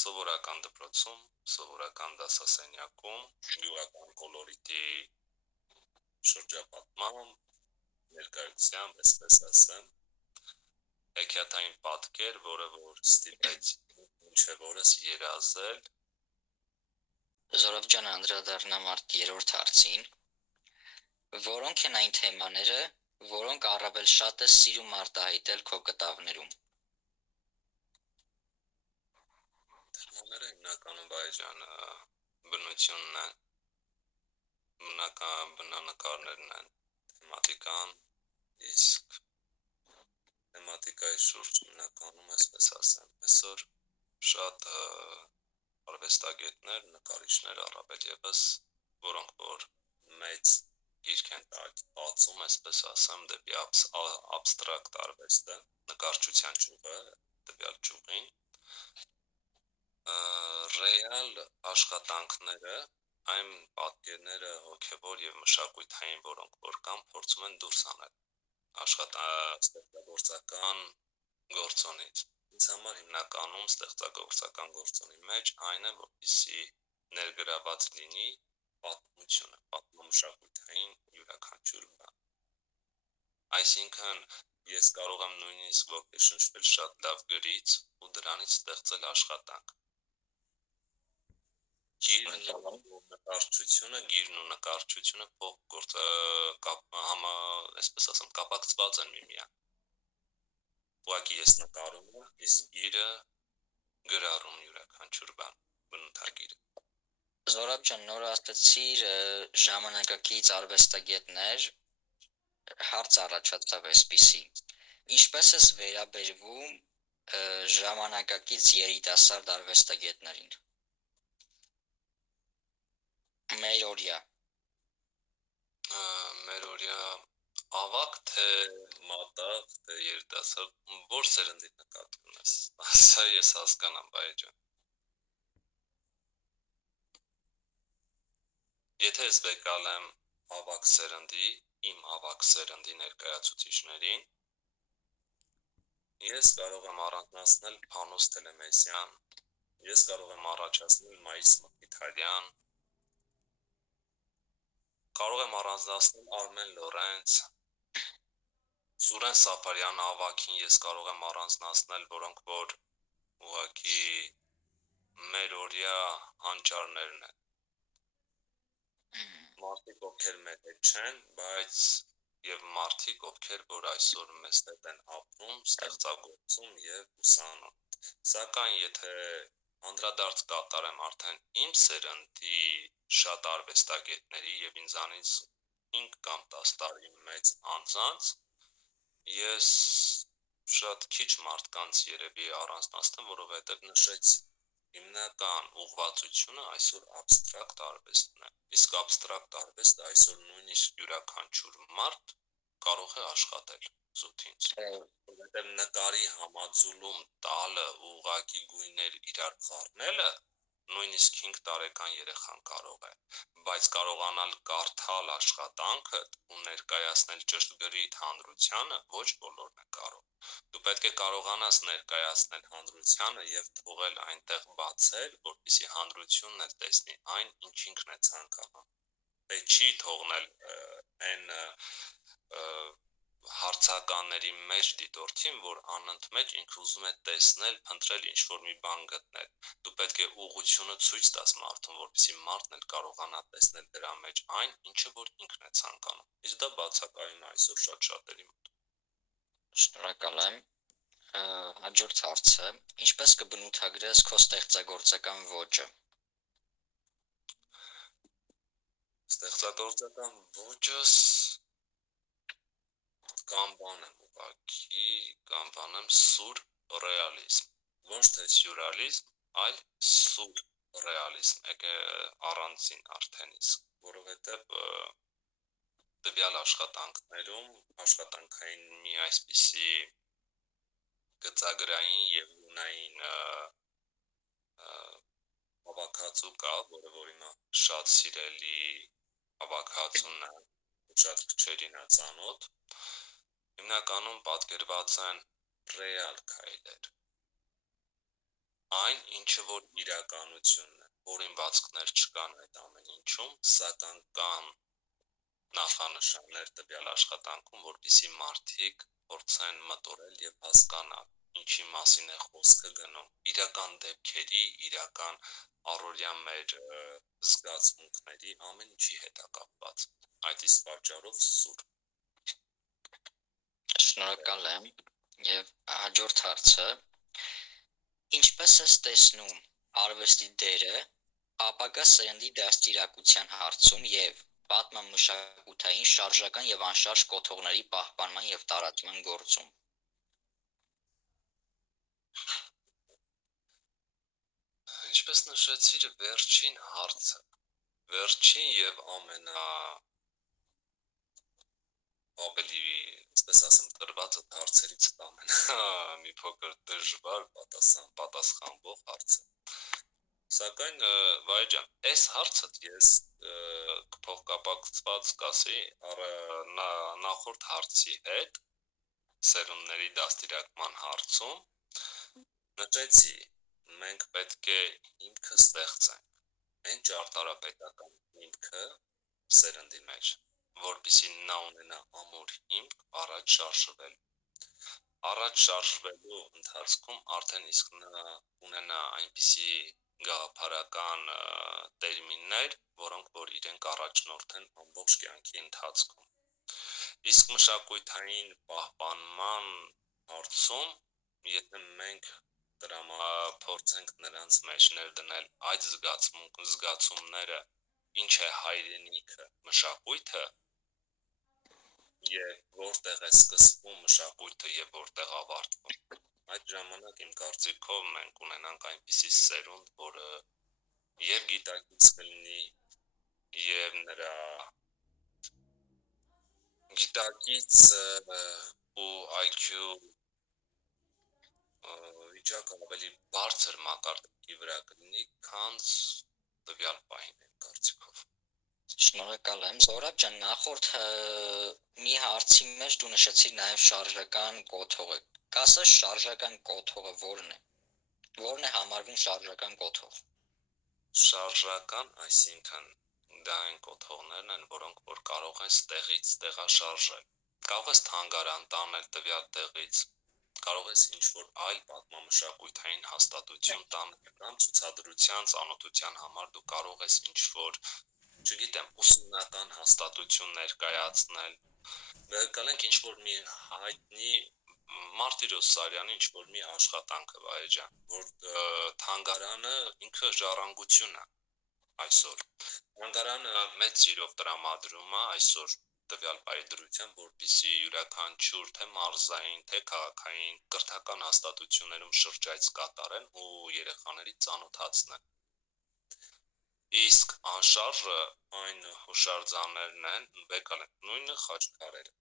սովորական դպրոցում, սովորական դասասենյակում, գյուղական կոլորիտի շրջապատմամբ, ներկայությամբ, այսպես ասեմ, հեքիաթային պատկեր, որը որ ստիպեց մինչև օրս երազել։ Զոհրաբ ջան, անդրադառնամ երրորդ հարցին. որոնք են այն թեմաները, որոնք առավել շատ ես սիրում արտահայտել քո կտավներում։ Թեմաները հիմնականում Վայեջան բնությունն է, բնանկարներն են, թեմատիկան, իսկ թեմատիկայի շուրջ հիմնականում, այսպես ասեմ, այսօր շատ արվեստագետներ, նկարիչներ առավել եւս, որոնք որ մեծ գիրք են բացում, այսպես ասեմ, դեպի աբստրակտ արվեստը, նկարչության ճյուղը, տվյալ ճյուղին, ռեալ աշխատանքները, այն պատկերները հոգևոր եւ մշակութային, որոնք որ կան, փորձում են դուրս անել ստեղծագործական գործոնից։ Ինձ համար հիմնականում ստեղծագործական գործոնի մեջ այն է, որպեսզի ներգրաված լինի պատմությունը, պատմամշակութային յուրաքանչյուր բան։ Այսինքն ես կարող եմ նույնիսկ ոգեշնչվել շատ լավ գրից ու դրանից ստեղծել աշխատանք։ Գիրն ու նկարչությունը այսպես ասեմ, կապակցված են միմյանց։ Ուղղակի ես նկարում եմ, իսկ գիրը գրառում յուրաքանչյուր բան, բնութագիրը։ Զոհրաբ ջան, նոր ասացիր ժամանակակից արվեստագետներ, հարց առաջացավ այսպիսի. ինչպես ես վերաբերվում ժամանակակից երիտասարդ արվեստագետներին։ Մերօրյա ավակ թե մատաղ թե երիտասարդ, որ սերնդի նկատի ունես, ասա ես հասկանամ, Վայեջան։ Եթե ես վեկալ եմ ավակ սերնդի, իմ ավակ սերնդի ներկայացուցիչներին, ես կարող եմ առանձնացնել Փանոս Թելեմեսյան, Ես կարող եմ առաջացնել Մայիս Մխիթարյան, կարող եմ առանձնացնել Արմեն Լորենց, Սուրեն Սաֆարյան, Ավագին ես կարող եմ առանձնացնել, որոնք որ ուղղակի մեր օրյա հանճարներն են։ Մարդիկ, ովքեր մեր հետ չեն, բայց եւ մարդիկ, ովքեր որ այսօր մեզ հետ են ապրում, ստեղծագործում եւ ուսանում։ Սակայն եթե անդրադարձ կատարեմ արդեն իմ սերնդի շատ արվեստագետների եւ ինձանից 5 կամ 10 տարի մեծ անձանց, ես շատ քիչ մարդկանց երևի առանձնացնեմ, որովհետեւ նշեցի հիմնական ուղղվածությունը այսօր абստրակտ արվեստն է, իսկ абստրակտ արվեստը այսօր նույնիսկ յուրաքանչյուր մարդ կարող է աշխատել զուտինց, որովհետև նկարի համաձուլում տալը, ուղղակի գույներ իրար խառնելը նույնիսկ 5 տարեկան երեխան կարող է, բայց կարողանալ կարդալ աշխատանքը ու ներկայացնել ճշգրիտ հանրությանը ոչ բոլորն են կարող։ Դու պետք է կարողանաս ներկայացնել հանրությանը եւ թողել այնտեղ բացել, որպեսզի հանրությունն էլ տեսնի այն, ինչ ինքն է ցանկանում։ Պետք չի թողնել այն հարցականների մեջ դիտորդին, որ անընդմեջ ինքը ուզում է տեսնել, փնտրել ինչ-որ մի բան գտնել։ Դու պետք է ուղղությունը ցույց տաս մարդուն, որպեսզի մարդն էլ կարողանա տեսնել դրա մեջ այն, ինչը որ ինքն է ցանկանում։ Իսկ դա բացակայում է այսօր շատ-շատերի մոտ։ Շնորհակալ եմ։ Հաջորդ հարցը. ինչպես կբնութագրես քո ստեղծագործական ոճը։ Ստեղծագործական ոճս կանվանեմ ուղղակի, կանվանեմ սուր ռեալիզմ, ոչ թե սյուրռեալիզմ, այլ սուր ռեալիզմ, եկե առանձին արդեն իսկ, որովհետև տվյալ աշխատանքներում աշխատանքային մի այսպիսի գծագրային եւ լունային հավաքածու կա, որը որ հիմա շատ սիրելի հավաքածուն է, շատ քչերին է ծանոթ, հիմնականում պատկերված են ռեալ քայլեր, այն ինչը որ իրականությունն է, օրինվածքներ չկան այդ ամեն ինչում, սակայն կան նախանշաններ տվյալ աշխատանքում, որպեսզի մարդիկ փորձեն մտորել եւ հասկանալ, ինչի մասին է խոսքը գնում, իրական դեպքերի, իրական առօրյա մեր զգացմունքների ամեն ինչի հետ է կապված, այդ իսկ պատճառով սուր։ Շնորհակալ եմ եւ հաջորդ հարցը. ինչպես ես տեսնում արվեստի դերը ապագա սերնդի դաստիարակության հարցում եւ պատմամշակութային շարժական եւ անշարժ կոթողների պահպանման եւ տարածման գործում։ Ինչպես նշեցիր, վերջին հարցը, վերջին եւ ավելի, այսպես ասեմ, տրվածը հարցերից մի փոքր դժվար պատասխանվող հարցը։ Սակայն վայ ջան, այս հարցը ես փոխկապակցված կասի նախորդ հարցի հետ, սերունդների դաստիարակման հարցում, նշեցի, մենք պետք է հիմքը ստեղծենք, այն ճարտարապետական հիմքը սերնդի մեջ, որպեսզի նա ունենա ամուր հիմք առաջ շարժվելու ընթացքում արդեն իսկ նա ունենա այնպիսի գաղափարական տերմիններ, որոնք որ իրենք առաջնորդեն ամբողջ կյանքի ընթացքում։ Իսկ մշակութային պահպանման հարցում, եթե մենք փորձենք նրանց մեջ ներդնել այդ զգացումները, ինչ է հայրենիքը, մշակույթը, եւ որտեղ է սկսվում մշակույթը եւ որտեղ ավարտվում։ Այդ ժամանակ իմ կարծիքով մենք ունենանք այնպիսի սերունդ, որը եւ գիտակից կլինի, եւ նրա գիտակից ու IQ վիճակը ավելի բարձր մակարդակի վրա կլինի, քան տվյալ պահին իմ կարծիքով։ Շնորհակալ եմ, Զորաբ ջան, նախորդ մի հարցի մեջ դու նշեցիր նաև շարժական կոթողը։ Կասես շարժական կոթողը որն է։ Որն է համարվում շարժական կոթող։ Շարժական, այսինքն դա այն կոթողներն են, որոնք որ կարող են տեղից տեղաշարժել։ Կարող ես թանգարան տանել տվյալ տեղից, կարող ես ինչ-որ այլ պատմամշակութային հաստատություն տանել կամ ցուցադրության ծանոթության համար դու կարող ես ինչ-որ, չգիտեմ, ուսումնական հաստատություն ներկայացնել։ Գալենք ինչ-որ մի հայտնի Մարտիրոս Սարյանի ինչ-որ մի աշխատանքը, վայեջան, որ թանգարանը ինքը ժառանգություն է այսօր։ Թանգարանը մեծ սիրով տրամադրում է այսօր տվյալ պայդրությամբ, որպեսզի յուրաքանչյուր թե մարզային, թե քաղաքային կրթական հաստատություններում շրջայց կատարեն ու երեխաների ծանոթացնեն։ Իսկ անշարժը այն հուշարձաններն են, նույնը խաչքարերը,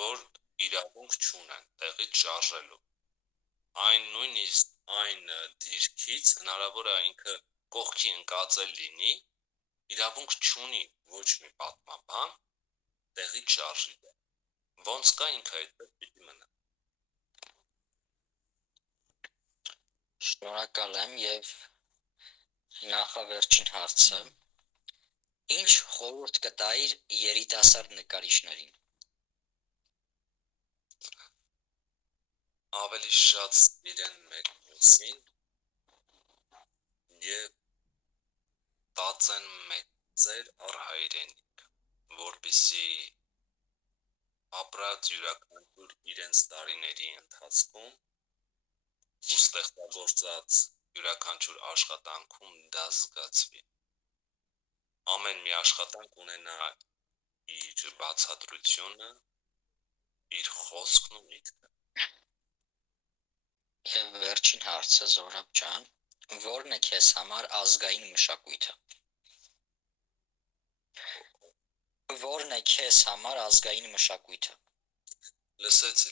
որ իրավունք չունեն տեղից շարժելու։ Այն նույնիսկ այն դիրքից հնարավոր է ինքը կողքի ընկածել լինի, իրավունք չունի ոչ մի պատմաբան տեղից շարժի։ Ոնց կա ինքը այդպես պիտի մնա։ Շնորհակալ եմ եւ նախավերջին հարցը. Ինչ խորհուրդ կտայիր երիտասարդ նկարիչներին։ Ավելի շատ իրեն մեկ մյուսին եւ տածեն մեծեր առ հայրենիք, որպեսզի ապրած յուրաքանչյուր իրենց տարիների ընթացքում ու ստեղծագործած յուրաքանչյուր աշխատանքում դա զգացվի։ Ամեն մի աշխատանք ունենա իր բացատրությունը, իր խոսքն ու միտքը։ Եվ վերջին հարցը, Զորաբ ջան, որն է քեզ համար ազգային մշակույթը։ Որն է քեզ համար ազգային մշակույթը։ Լսեցի,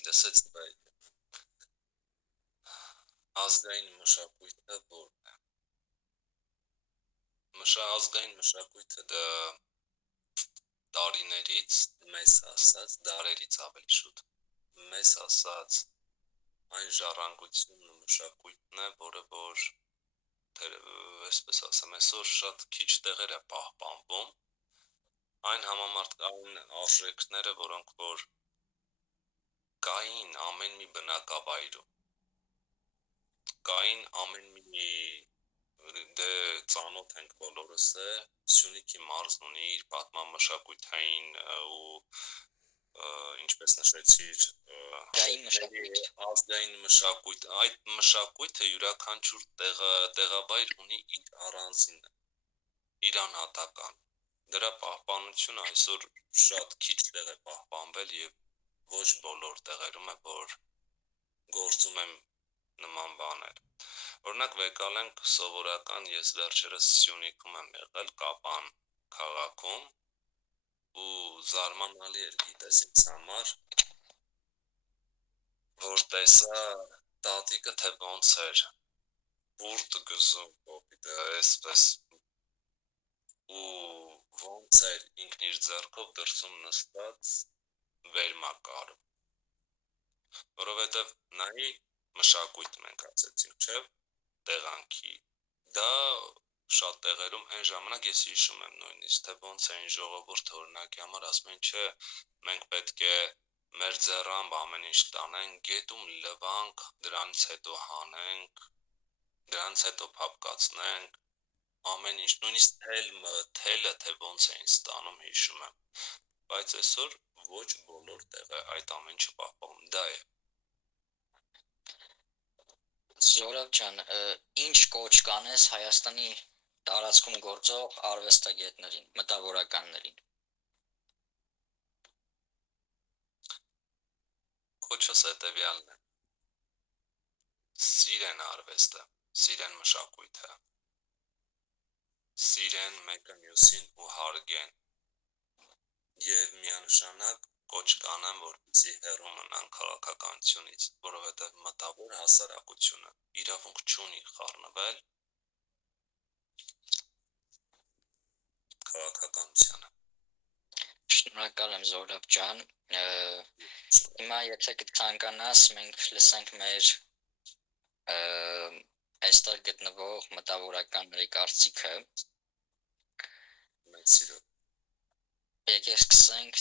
բայց ազգային մշակույթը որն է։ Ազգային մշակույթը դա տարիներից մեզ ասած, դարերից ավելի շուտ մեզ ասած այն ժառանգությունն ու մշակույթն է, որը որ այսպես ասեմ, այսօր շատ քիչ տեղեր է պահպանվում, այն համամարտկային արժեքները, որոնք որ կային ամեն մի բնակավայրում, կային ամեն մի, դե ծանոթ ենք բոլորս է, Սյունիքի մարզն ունի իր պատմամշակութային ու ինչպես նշեցիր, ազգային մշակույթ, այդ մշակույթը յուրաքանչյուր տեղաբայր ունի իր առանձինը, իր անհատական։ Դրա պահպանությունը այսօր շատ քիչ տեղ է պահպանվել եւ ոչ բոլոր տեղերում է, որ գործում եմ նման բաներ։ Օրինակ վեկալենք սովորական, ես վերջերս Սյունիքում եմ եղել, Կապան քաղաքում ու զարմանալի էր, գիտես ինձ համար, որ տեսա տատիկը թե ոնց էր բուրդ գզում կոպիտ այսպես ու ոնց էր ինքն իր ձեռքով դրսում նստած վերմակարում, որովհետև նայի մշակույթ մենք ասեցինք, չէ, տեղանքի, դա շատ տեղերում այն ժամանակ ես հիշում եմ նույնիսկ, թե ոնց էին ժողովուրդը օրինակի համար ասում են, չէ, մենք պետք է մեր ձեռամբ ամեն ինչ տանենք, գետում լվանք, դրանից հետո հանենք, դրանից հետո փափկացնենք, ամեն ինչ, նույնիսկ թելը թե ոնց էին ստանում հիշում եմ, բայց այսօր ոչ բոլոր տեղը այդ ամեն ինչը պահպանում, դա է։ Զորաբ ջան, ինչ կոչ կանես Հայաստանի տարածքում գործող արվեստագետներին, մտավորականներին։ Կոչս հետևյալն է։ Սիրեն արվեստը, սիրեն մշակույթը, սիրեն մեկը մյուսին ու հարգեն եւ միանշանակ կոչ կանեմ, որպեսզի հեռու մնան քաղաքականությունից, որովհետեւ մտավոր հասարակությունը իրավունք չունի խառնվել քաղաքականությանը։ Շնորհակալ եմ Զորաբ ջան։ Հիմա եթե կցանկանաս, մենք լսենք մեր Այստեղ գտնվող մտավորականների կարծիքը Մեծ սիրով։ եկեք սկսենք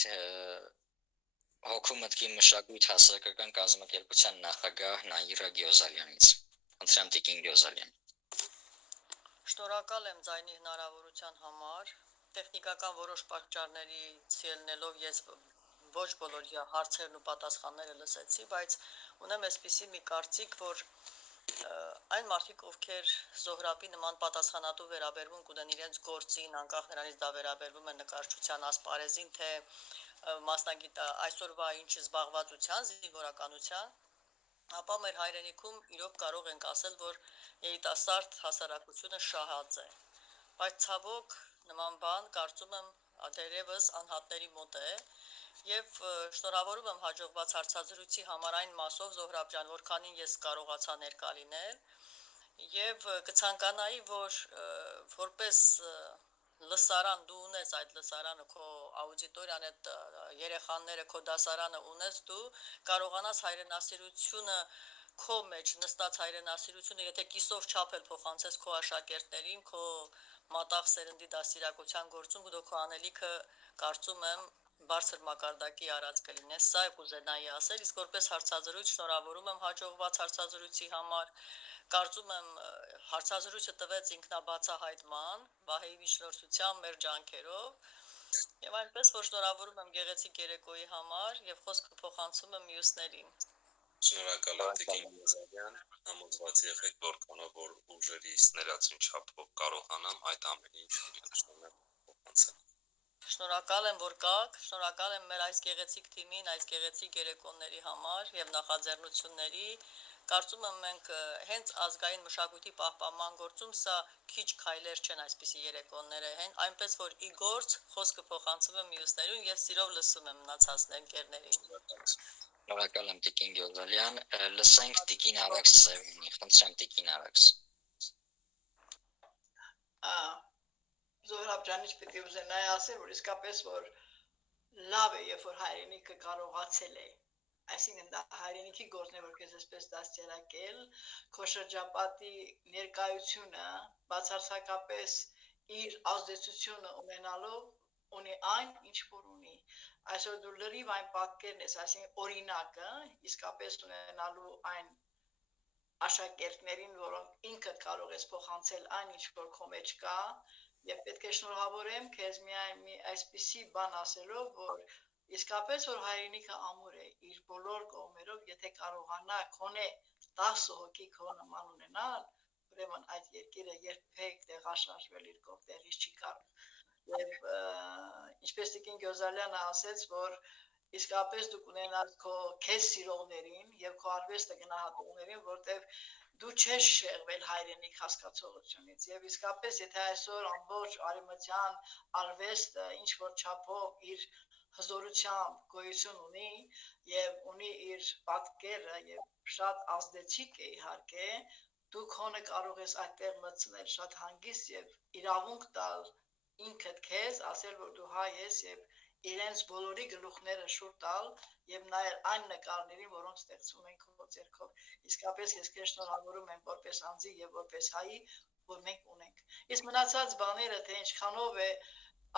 հոգու մտքի մշակույթ հասարակական կազմակերպության նախագահ Նաիրա Գյոզալյանից։ Խնդրեմ Տիկին Գյոզալյան։ Շնորհակալ եմ ձայնի հնարավորության համար։ Տեխնիկական որոշ պատճառներից ելնելով ես ոչ բոլոր հարցերն ու պատասխանները լսեցի, բայց ունեմ այսպիսի մի կարծիք, որ այն մարդիկ, ովքեր Զոհրաբի նման պատասխանատու վերաբերմունք ունեն իրենց գործին, անկախ նրանից դա վերաբերվում է նկարչության ասպարեզին, թե այսօրվա ինչ զբաղվածության, զինվորականության, ապա մեր հայրենիքում իրոք կարող ենք ասել, որ երիտասարդ հասարակությունը շահած է, բայց ցավոք նման բան կարծում եմ դեռևս անհատների մոտ է եւ շնորհավորում եմ հաջողված հարցազրույցի համար այն մասով Զոհրաբ ջան, որքանին ես կարողացա ներկա լինել եւ կցանկանայի, որ որպես լսարան դու ունես այդ լսարանը քո աուդիտորիան, այդ երեխաները քո դասարանը ունես, դու կարողանաս հայրենասիրությունը քո մեջ նստած հայրենասիրությունը, եթե կիսով չափել փոխանցես քո աշակերտներին, քո մատաղ սերնդի դաստիարակության գործում, դու քո անելիքը կարծում եմ բարձր մակարդակի արած կլինես, սա կուզենայի ասել, իսկ որպես հարցազրույց շնորհավորում եմ հաջողված հարցազրույցի համար, կարծում եմ հարցազրույցը տվեց ինքնաբացահայտման, Վահեի միջնորդությամբ, մեր ջանքերով, եւ այնպես որ շնորհավորում եմ գեղեցիկ երեկոյի համար եւ խոսքը փոխանցում եմ մյուսներին։ Շնորհակալ եմ Տիկին Գյոզալյան, համոզված եղեք, որքանով որ ուժերիս ներածին չափով կարողանամ այդ ամեն ինչ միանշանակ փոխանցել։ Շնորհակալ եմ, որ կաք, շնորհակալ եմ մեր այս գեղեցիկ թիմին, այս գեղեցիկ երեկոների համար եւ նախաձեռնությունների։ Կարծում եմ մենք հենց ազգային մշակույթի պահպանման գործում սա քիչ քայլեր չեն այսպիսի երեկոները, այնպես որ ի գործ խոսքը փոխանցում եմ մյուսներին եւ սիրով լսում եմ մնացած ընկերներին։ Շնորհակալ եմ Տիկին Գյոզալյան, լսենք Տիկին Արաքս Սևյանի, խնդրեմ Տիկին Արաքս։ Զոհրաբ ջան, ինչ պետք է ուզենայի ասել, որ իսկապես որ լավ է, երբ որ հայրենիքը կարողացել է, այսինքն դա հայրենիքի գործն է, որ քեզ այսպես դաստիարակել, քո շրջապատի ներկայությունը բացարձակապես իր ազդեցությունը ունենալով ունի այն, ինչ որ ունի։ Այսօր դու լրիվ այն պատկերն ես, այսինքն օրինակը իսկապես ունենալու այն աշակերտներին, որոնք ինքդ կարող ես փոխանցել այն, ինչ որ քո մեջ կա, եւ պետք է շնորհավորեմ քեզ միայն մի այսպիսի բան ասելով, որ իսկապես որ հայրենիքը ամուր է իր բոլոր կողմերով, եթե կարողանա քոնե 10 հոգի քո նման ունենալ, ուրեմն այդ երկիրը երբեք տեղաշարժվել իր կողմերից չի կարող։ Եվ ինչպես Տիկին Գյոզալյանը ասեց, որ իսկապես դուք ունենաք քո քեզ սիրողներին եւ քո արվեստը գնահատողներին, որտեվ դու չես շեղվել հայրենիք հասկացողությունից եւ իսկապես եթե այսօր ամբողջ արևմտյան արվեստը ինչ որ չափով իր հզորությամբ գոյություն ունի եւ ունի իր պատկերը եւ շատ ազդեցիկ է իհարկե, դու քոնը կարող ես այդտեղ մտցնել շատ հանգիստ եւ իրավունք տալ ինքդ քեզ, ասել որ դու հայ ես եւ իրենց բոլորի գլուխները շուռ տալ եւ նայել այն նկարներին, որոնք ստեղծում են քո ձեռքով։ Իսկապես ես քեզ շնորհավորում եմ որպես անձի եւ որպես հայի, որ մենք ունենք։ Իսկ մնացած բաները, թե ինչքանով է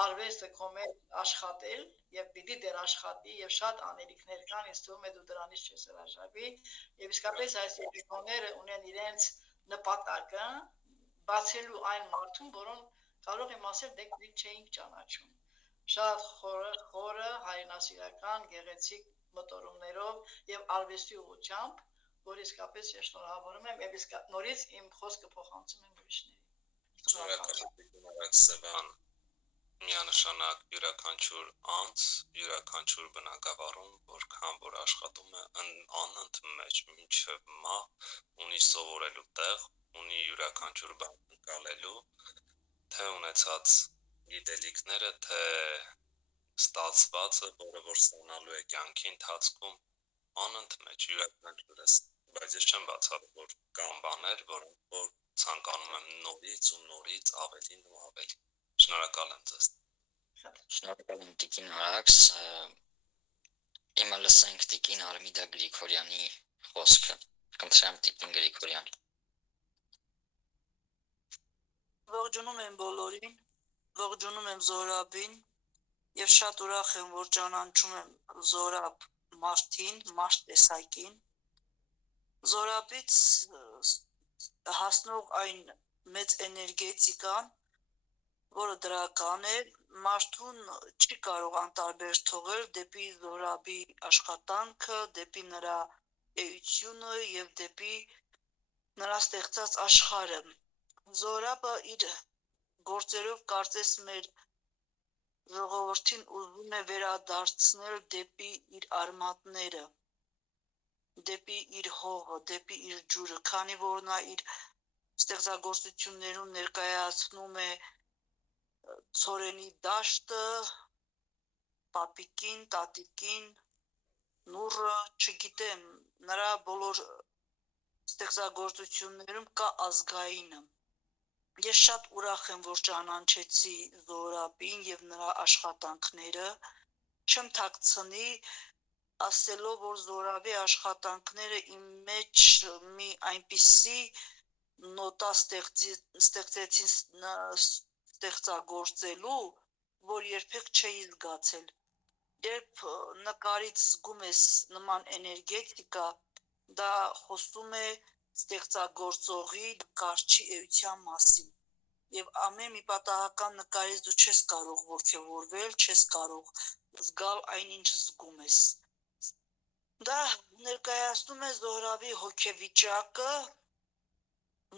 արվեստը քո մեջ աշխատել եւ պիտի դեռ աշխատի եւ շատ անելիքներ կան, ինձ թվում է դու դրանից չես հրաժարվի եւ իսկապես այս երեկոները ունեն իրենց նպատակը բացելու այն մարդուն, որոնք կարող եմ ասել դեք չէինք ճանաչում։ Շատ խորը հայրենասիրական գեղեցիկ մտորումներով եւ արվեստի ուղղությամբ, որ իսկապես ես շնորհավորում եմ եւ իսկ նորից իմ խոսքը փոխանցում եմ ուրիշներին։ Շնորհակալ եմ Տիկին Արաքս Սևյան, միանշանակ յուրաքանչյուր անձ, յուրաքանչյուր բնակավարում, որքան որ աշխատում է անընդմեջ մինչև մահ ունի սովորելու տեղ, ունի յուրաքանչյուր բան ընկալելու, թե ունեցած գիտելիքները, թե ստացվածը, որը որ ստանալու է կյանքի ընթացքում, անընդմեջ յուրաքանչյուրս, բայց ես չեմ բացառում, որ կան բաներ, որոնք որ ցանկանում եմ նորից ու նորից ավելին ու ավելի։ Շնորհակալ եմ ձեզ։ Շնորհակալ եմ Տիկին Արաքս, հիմա լսենք Տիկին Արմիդա Գրիգորյանի խոսքը, Խնդրեմ Տիկին Գրիգորյան։ Ողջունում եմ բոլորին, ողջունում եմ Զորաբին եւ շատ ուրախ եմ, որ ճանաչում եմ Զորաբ Մարտին, Մարտ տեսակին։ Զորաբից հասնող այն մեծ էներգետիկան, որը դրական է, մարդուն չի կարող անտարբեր թողել դեպի Զորաբի աշխատանքը, դեպի նրա էությունը եւ դեպի նրա ստեղծած աշխարհը։ Զորաբը իր գործերով կարծես մեր ժողովրդին ուզում է վերադարձնել դեպի իր արմատները, դեպի իր հողը, դեպի իր ջուրը, քանի որ նա իր ստեղծագործություններում ներկայացնում է ցորենի դաշտը, պապիկին, տատիկին, նուռը, չգիտեմ, նրա բոլոր ստեղծագործություններում կա ազգայինը։ Ես շատ ուրախ եմ, որ ճանաչեցի Զորաբին եւ նրա աշխատանքները, չեմ թաքցնի ասելով, որ Զորաբի աշխատանքները իմ մեջ մի այնպիսի նոտա ստեղծեցին ստեղծագործելու, որ երբեք չէի զգացել։ Երբ նկարից զգում ես նման էներգետիկա, դա խոսում է ստեղծագործողի նկարչի էության մասին։ Եվ ամեն մի պատահական նկարից դու չես կարող ոգևորվել, չես կարող զգալ այնինչ զգում ես։ Դա ներկայացնում է Զորաբի հոգեվիճակը,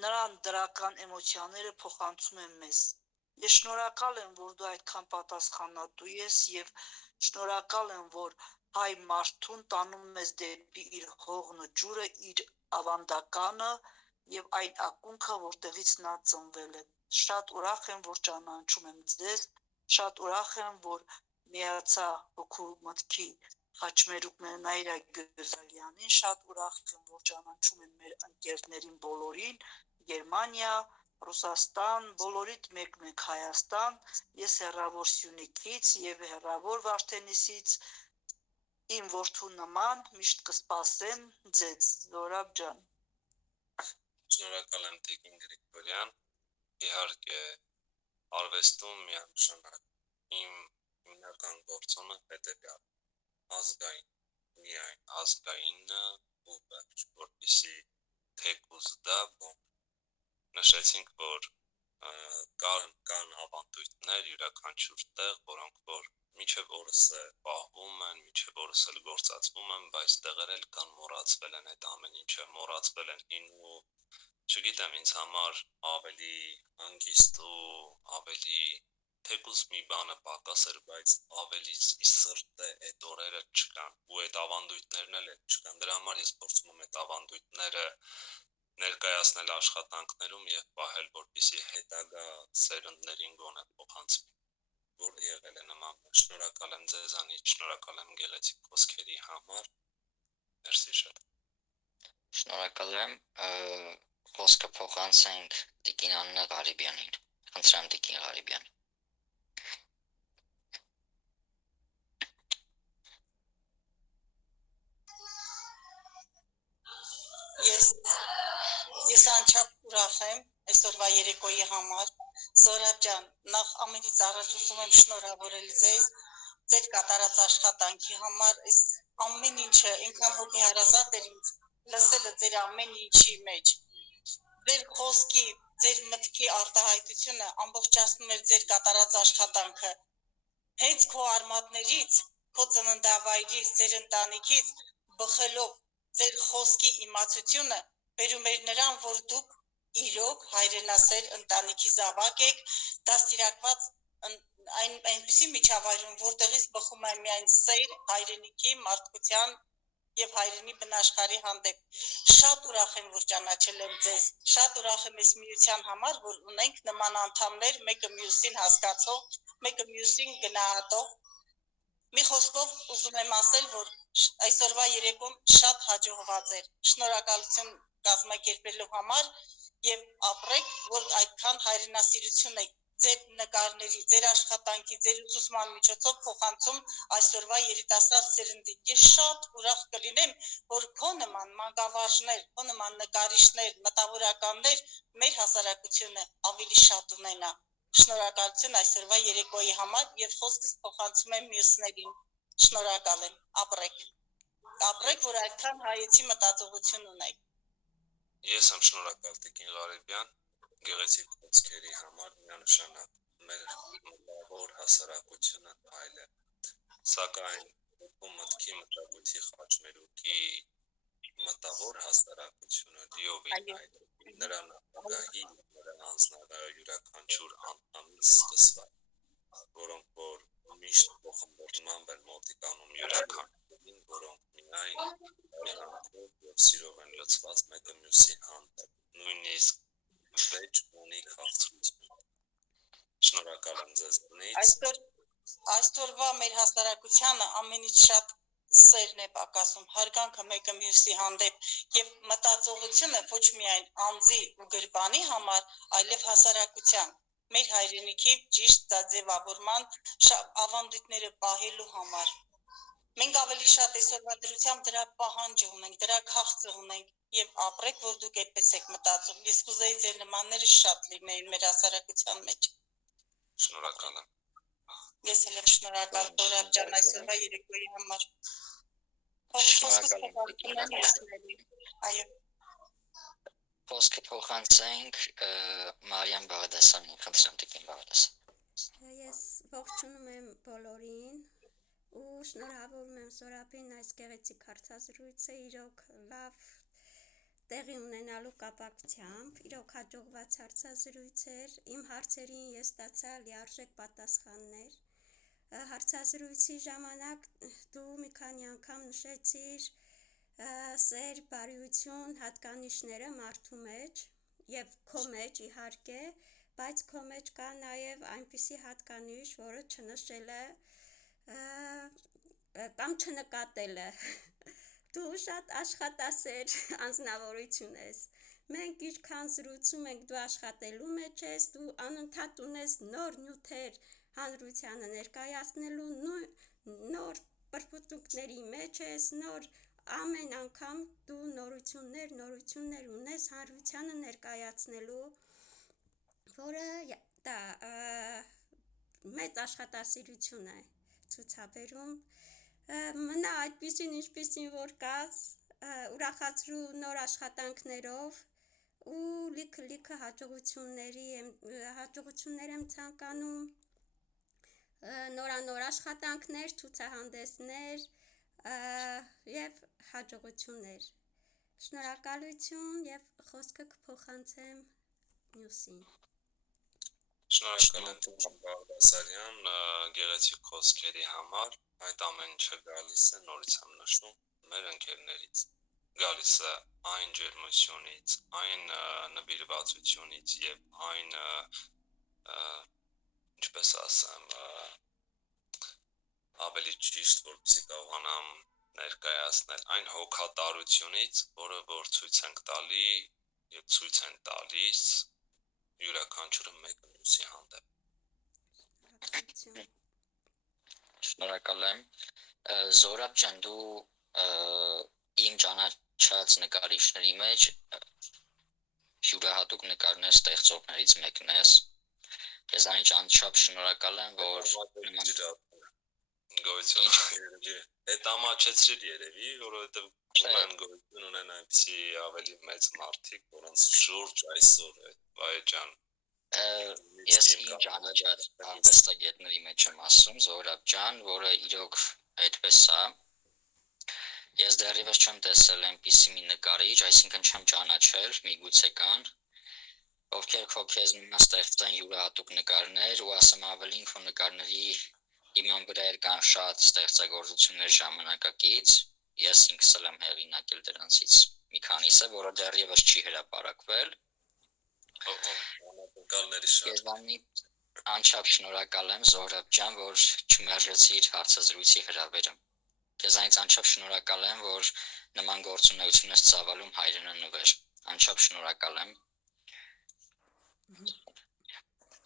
նրան դրական էմոցիաները փոխանցում են մեզ։ Ես շնորհակալ եմ, որ դու այդքան պատասխանատու ես եւ շնորհակալ եմ, որ հայ մարդուն տանում ես դեպի իր հողն ու ջուրը, իր ավանդականը եւ այն ակունքը, որտեղից նա ծնվել է։ Շատ ուրախ եմ, որ ճանաչում եմ ձեզ, շատ ուրախ եմ, որ միացա հոգու մտքի Խաչմերուկ Նաիրա Գյոզալյանին, շատ ուրախ եմ, որ ճանաչում եմ մեր ընկերներին բոլորին, Գերմանիա, Ռուսաստան, բոլորիդ մեկ-մեկ Հայաստան, ես հեռավոր Սյունիքից եւ հեռավոր Վարդենիսից, իմ որդու նման միշտ կսպասեմ ձեզ, Զորաբ ջան։ Շնորհակալ եմ Տիկին Գրիգորյան, իհարկե արվեստում միանշանակ իմ հիմնական գործոնը հետևյալ ազգային, միայն ազգայինը ու վերջ, որպեսզի թեկուզ դա նշեցինք, որ կան ավանդույթներ յուրաքանչյուր տեղ, որոնք որ մինչև օրս պահվում են, մինչև օրս գործածվում են, բայց տեղեր էլ կան մոռացվել են այդ ամեն ինչը, մոռացվել են հին ու չգիտեմ, ինձ համար ավելի հանգիստ ու ավելի թեկուզ մի բանը պակաս էր, բայց ավելի սրտ է այդ օրերը չկան ու այդ ավանդույթներն էլ չկան, դրա համար ես փորձում եմ այդ ավանդույթները ներկայացնել աշխատանքներում եւ պահել, որպեսզի հետագա սերունդներին գոնե փոխանցվի, որ եղել է նման։ Շնորհակալ եմ ձեզանից, շնորհակալ եմ գեղեցիկ խոսքերի համար։ Մերսի շատ։ Շնորհակալ եմ, խոսքը փոխանցենք Տիկին Աննա Ղարիբյանին։ Խնդրեմ Տիկին Ղարիբյան։ Ես անչափ ուրախ եմ այսօրվա երեկոյի համար։ Զորաբ ջան, նախ ամենից առաջ ուզում եմ շնորհավորել ձեզ ձեր կատարած աշխատանքի համար, այս ամեն ինչը ինքան հոգի հարազատ էր ինձ լսելը ձեր ամեն ինչի մեջ։ Ձեր խոսքի, ձեր մտքի արտահայտությունը ամբողջացնում էր ձեր կատարած աշխատանքը։ Հենց քո արմատներից, քո ծննդավայրից, ձեր ընտանիքից բխելով ձեր խոսքի իմացությունը բերում էր նրան, որ դուք իրոք հայրենասեր ընտանիքի զավակ եք, դաստիարակված այնպիսի միջավայրում, որտեղից բխում է միայն սեր հայրենիքի, մարդկության եւ հայրենի բնաշխարհի հանդեպ։ Շատ ուրախ եմ, որ ճանաչել եմ ձեզ, շատ ուրախ եմ այս միության համար, որ ունենք նման անդամներ, մեկը մյուսին հասկացող, մեկը մյուսին գնահատող։ Մի խոսքով ուզում եմ ասել, որ այսօրվա երեկոն շատ հաջողված էր։ Շնորհակալություն կազմակերպելու համար եւ ապրեք, որ այդքան հայրենասիրություն եք ձեր նկարների, ձեր աշխատանքի, ձեր ուսուցման միջոցով փոխանցում այսօրվա երիտասարդ սերնդին։ Ես շատ ուրախ կլինեմ, որ քո նման մանկավարժներ, քո նման նկարիչներ, մտավորականներ մեր հասարակությունը ավելի շատ ունենա։ Շնորհակալություն այսօրվա երեկոյի համար եւ խոսքս փոխանցում եմ մյուսներին։ Շնորհակալ եմ, ապրեք, որ այդքան հայեցի մտածողություն ունեք։ Ես եմ շնորհակալ Տիկին Ղարեբյան գեղեցիկ խոսքերի համար, միանշանակ մեր մտավոր հասարակությունը այլ է, սակայն մտքի մշակույթի խաչմերուկի մտավոր հասարակությունը լիովին այլ է, նրա նախագահի, նրա անձնական յուրաքանչյուր անդամի սկսված, որոնք որ միշտ փոխմբռնմամբ են մոտիկանում յուրաքանչյուրին, որոնք միայն այրանքով և սիրով են լցված մեկը մյուսի հանդեպ, նույնիսկ վեճ ունի քաղցրություն։ Շնորհակալ եմ ձեզնից։ Այսօրվա մեր հասարակությանը ամենից շատ սերն է պակասում, հարգանքը մեկը մյուսի հանդեպ եւ մտածողությունը ոչ միայն անձի ու գրպանի համար, այլև հասարակության, մեր հայրենիքի ճիշտ ձևավորման ավանդույթները պահելու համար։ Մենք ավելի շատ այսօրվա դրությամբ դրա պահանջը ունենք, դրա քաղցը ունենք եւ ապրեք, որ դուք այդպես եք մտածում։ Ես կուզեի ձեր նմանները շատ լինեին մեր հասարակության մեջ։ Շնորհակալ եմ։ Ես էլ եմ շնորհակալ Զորաբ ջան այսօրվա երեկոյի համար։ Այո։ Խոսքը փոխանցենք Մարիամ Բաղդասյանին, խնդրում Տիկին Բաղդասյան։ Ես ողջունում եմ բոլորին ու շնորհավորում եմ Զորաբին այս գեղեցիկ հարցազրույցը իրոք լավ տեղի ունենալու կապակցությամբ, իրոք հաջողված հարցազրույց էր, իմ հարցերին ես ստացա լիարժեք պատասխաններ, հարցազրույցի ժամանակ դու մի քանի անգամ նշեցիր սեր, բարիություն, հատկանիշները մարդու մեջ և քո մեջ իհարկե, բայց քո մեջ կա նաև այնպիսի հատկանիշ, որը չնշել է կամ չնկատել է, դու շատ աշխատասեր անձնավորություն ես, մենք ինչքան զրուցում ենք դու աշխատելու մեջ ես, դու անընդհատ ունես նոր նյութեր հանրությանը ներկայացնելու, նոր պրպտունքների մեջ ես, նոր ամեն անգամ դու նորություններ ունես հանրությանը ներկայացնելու, որը դա մեծ աշխատասիրություն է ցուցաբերում, մնա այդպիսին ինչպիսին որ կաս, ուրախացրու նոր աշխատանքներով ու լիքը հաջողություններ եմ ցանկանում, նորանոր աշխատանքներ, ցուցահանդեսներ և հաջողություններ, շնորհակալություն և խոսքը կփոխանցեմ մյուսին։ Շնորհակալ եմ Տիկին Բաղդասարյան գեղեցիկ խոսքերի համար, այդ ամեն ինչը գալիս է, նորից եմ նշում, մեր ընկերներից, գալիս է այն ջերմությունից, այն նվիրվածությունից և այն, ինչպես ասեմ, ավելի ճիշտ, որպեսզի կարողանամ ներկայացնել, այն հոգատարությունից, որը որ ցույց ենք տալի և ցույց են տալիս յուրաքանչյուրը մեկը մյուսի հանդեպ։ Շնորհակալ եմ։ Զորաբ ջան, դու իմ ճանաչած նկարիչների մեջ յուրահատուկ նկարներ ստեղծողներից մեկն ես։ Ես անչափ շնորհակալ եմ, որ գոյություն այդ ամաչեցրիր երևի, որովհետև ունեն գոյություն ունեն այնպիսի ավելի մեծ մարդիկ, որոնց շուրջ այսօր է, վայ ջան։ Ես իմ ճանաչած արվեստագետների մեջ եմ ասում, Զորաբ ջան, որը իրոք այդպես է, ես դեռևս չեմ տեսել այնպիսի մի նկարիչ, այսինքն չեմ ճանաչել, միգուցե կան, ովքեր քո քեզ նման ստեղծեն յուրահատուկ նկարներ ու ասեմ ավելին քո նկարների իման վրա կան շատ ստեղծագործություններ ժամանակակից, ես ինքս էլ եմ հեղինակել դրանցից մի քանիսը, որը դեռևս չի հրապարակվել։ Ես անչափ շնորհակալ եմ Զորաբ ջան, որ չմերժեցիր հարցազրույցի հրավերը։ Քեզանից անչափ շնորհակալ եմ, որ նման գործունեություն ես ծավալում հայրենը նվեր։ Անչափ շնորհակալ եմ։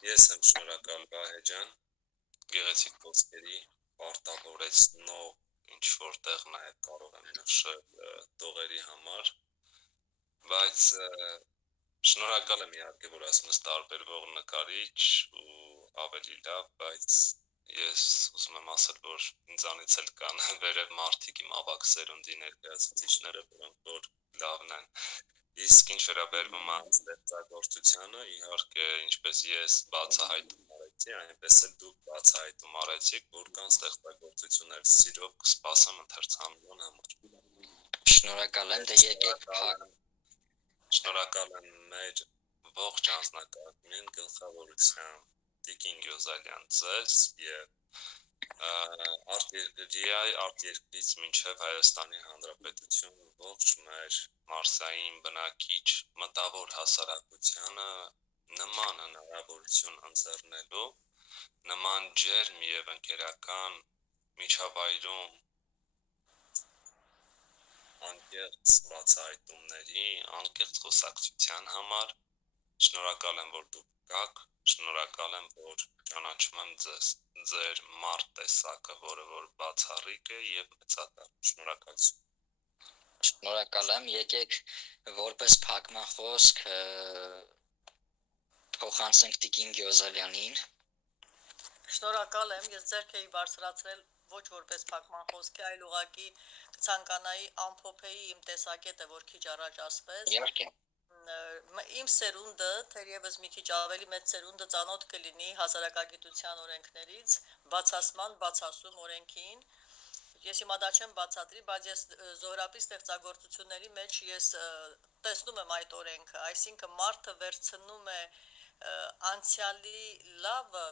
Ես եմ շնորհակալ Վահե ջան, գեղեցիկ խոսքերի, պարտավորեցնող ինչ որտեղ նաև կարող եմ նշել տողերի համար, բայց շնորհակալ եմ իհարկե, որ ասում ես տարբերվող նկարիչ ու ավելի լավ, բայց ես ուզում եմ ասել, որ ինձանից էլ կան վերև մարդիկ իմ ավագ սերունդի ներկայացուցիչները, որոնք որ լավն են։ Իսկ ինչ վերաբերվում է ստեղծագործությանը, իհարկե, ինչպես ես բացահայտում արեցի, այնպես էլ դուք բացահայտում արեցիք, որ կան ստեղծագործություններ, սիրով կսպասեմ ընթերցանման համար։ Շնորհակալ եմ, դե եկեք Շնորհակալ եմ մեր ողջ անձնակազմին գլխավորությամբ Տիկին Գյոզալյան ձեզ եւ արտերկրից մինչև Հայաստանի Հանրապետություն ողջ մեր մարսային բնակիչ մտավոր հասարակությանը նման հնարավորություն ընձեռնելու, նման ջերմ եւ ընկերական միջավայրում անկեղծ բացահայտումների, անկեղծ խոսակցության համար շնորհակալ եմ, որ դուք կաք, շնորհակալ եմ, որ ճանաչում եմ ձեզ, ձեր մարդ տեսակը, որը որ բացառիկ է եւ մեծատար։ Շնորհակալություն։ Շնորհակալ եմ, եկեք որպես փակման խոսք փոխանցենք Տիկին Գյոզալյանին։ Շնորհակալ եմ, ես ձեռք էի բարձրացրել ոչ որպես փակման խոսքի, այլ ուղղակի կցանկանայի ամփոփեի իմ տեսակետը, որ քիչ առաջ ասվեց։ Իհարկե։ Իմ սերունդը, թերևս մի քիչ ավելի մեծ սերունդը ծանոթ կլինի հասարակագիտության օրենքներից, բացասման, բացասում օրենքին։ Ես հիմա դա չեմ բացատրի, բայց ես Զոհրաբի ստեղծագործությունների մեջ ես տեսնում եմ այդ օրենքը, այսինքն մարդը վերցնում է անցյալի լավը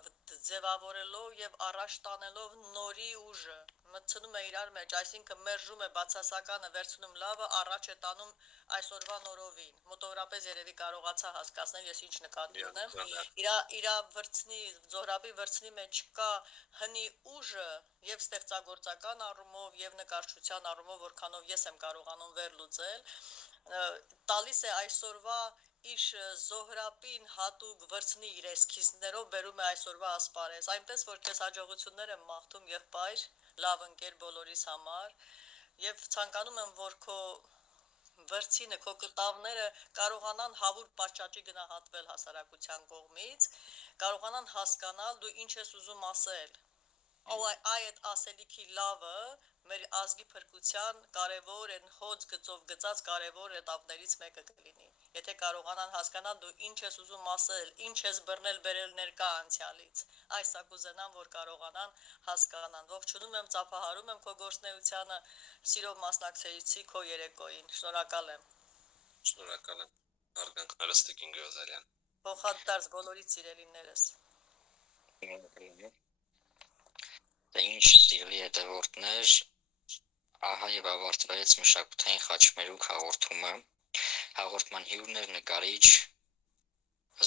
ձևավորելով եւ առաջ տանելով նորի ուժը, մտցնում է իրար մեջ, այսինքն մերժում է բացասականը, վերցնում լավը, առաջ է տանում այսօրվա նորովին։ Մոտավորապես երևի կարողացա հասկացնել ես ինչ նկատի ունեմ։ Իրա վրցնի, Զոհրաբի վրցնի մեջ կա հնի ուժը եւ ստեղծագործական առումով եւ նկարչության առումով, որքանով ես եմ կարողանում վերլուծել, տալիս է այսօրվա իր Զոհրաբին հատուկ վրցնի իր էսքիզներով բերում է այսօրվա ասպարեզ, այնպես որ քեզ հաջողություններ եմ մաղթում եղբայր, լավ ընկեր բոլորիս համար եւ ցանկանում եմ, որ քո վրցինը, քո կտավները կարողանան հավուր պատշաճի գնահատվել հասարակության կողմից, կարողանան հասկանալ դու ինչ ես ուզում ասել։ Այդ ասելիքի լավը մեր ազգի փրկության կարևոր են հոծ գծով գծած կարևոր էտապներից մեկը կլինի։ Եթե կարողանան հասկանալ դու ինչ ես ուզում ասել, ինչ ես բռնել բերել ներկա անցյալից, այսա կուզենամ, որ կարողանան հասկանան։ Ողջունում եմ, ծափահարում եմ քո գործնեությանը, սիրով մասնակցեցի քո երեկոյին։ Շնորհակալ եմ։ Շնորհակալ եմ։ Հարգանքներս Տիկին Գյոզալյան։ Փոխադարձ բոլորիդ սիրելիներս։ Դե ինչ սիրելի հետևորդներ, ահա եւ ավարտվեց մշակութային խաչմերուկ հաղորդումը։ Հաղորդման հյուրն էր նկարիչ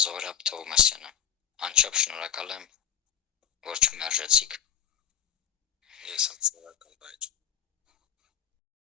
Զոհրաբ Թովմասյանը։ Անչափ շնորհակալ եմ, որ չմերժեցիք։ Ես եմ շնորհակալ, բայց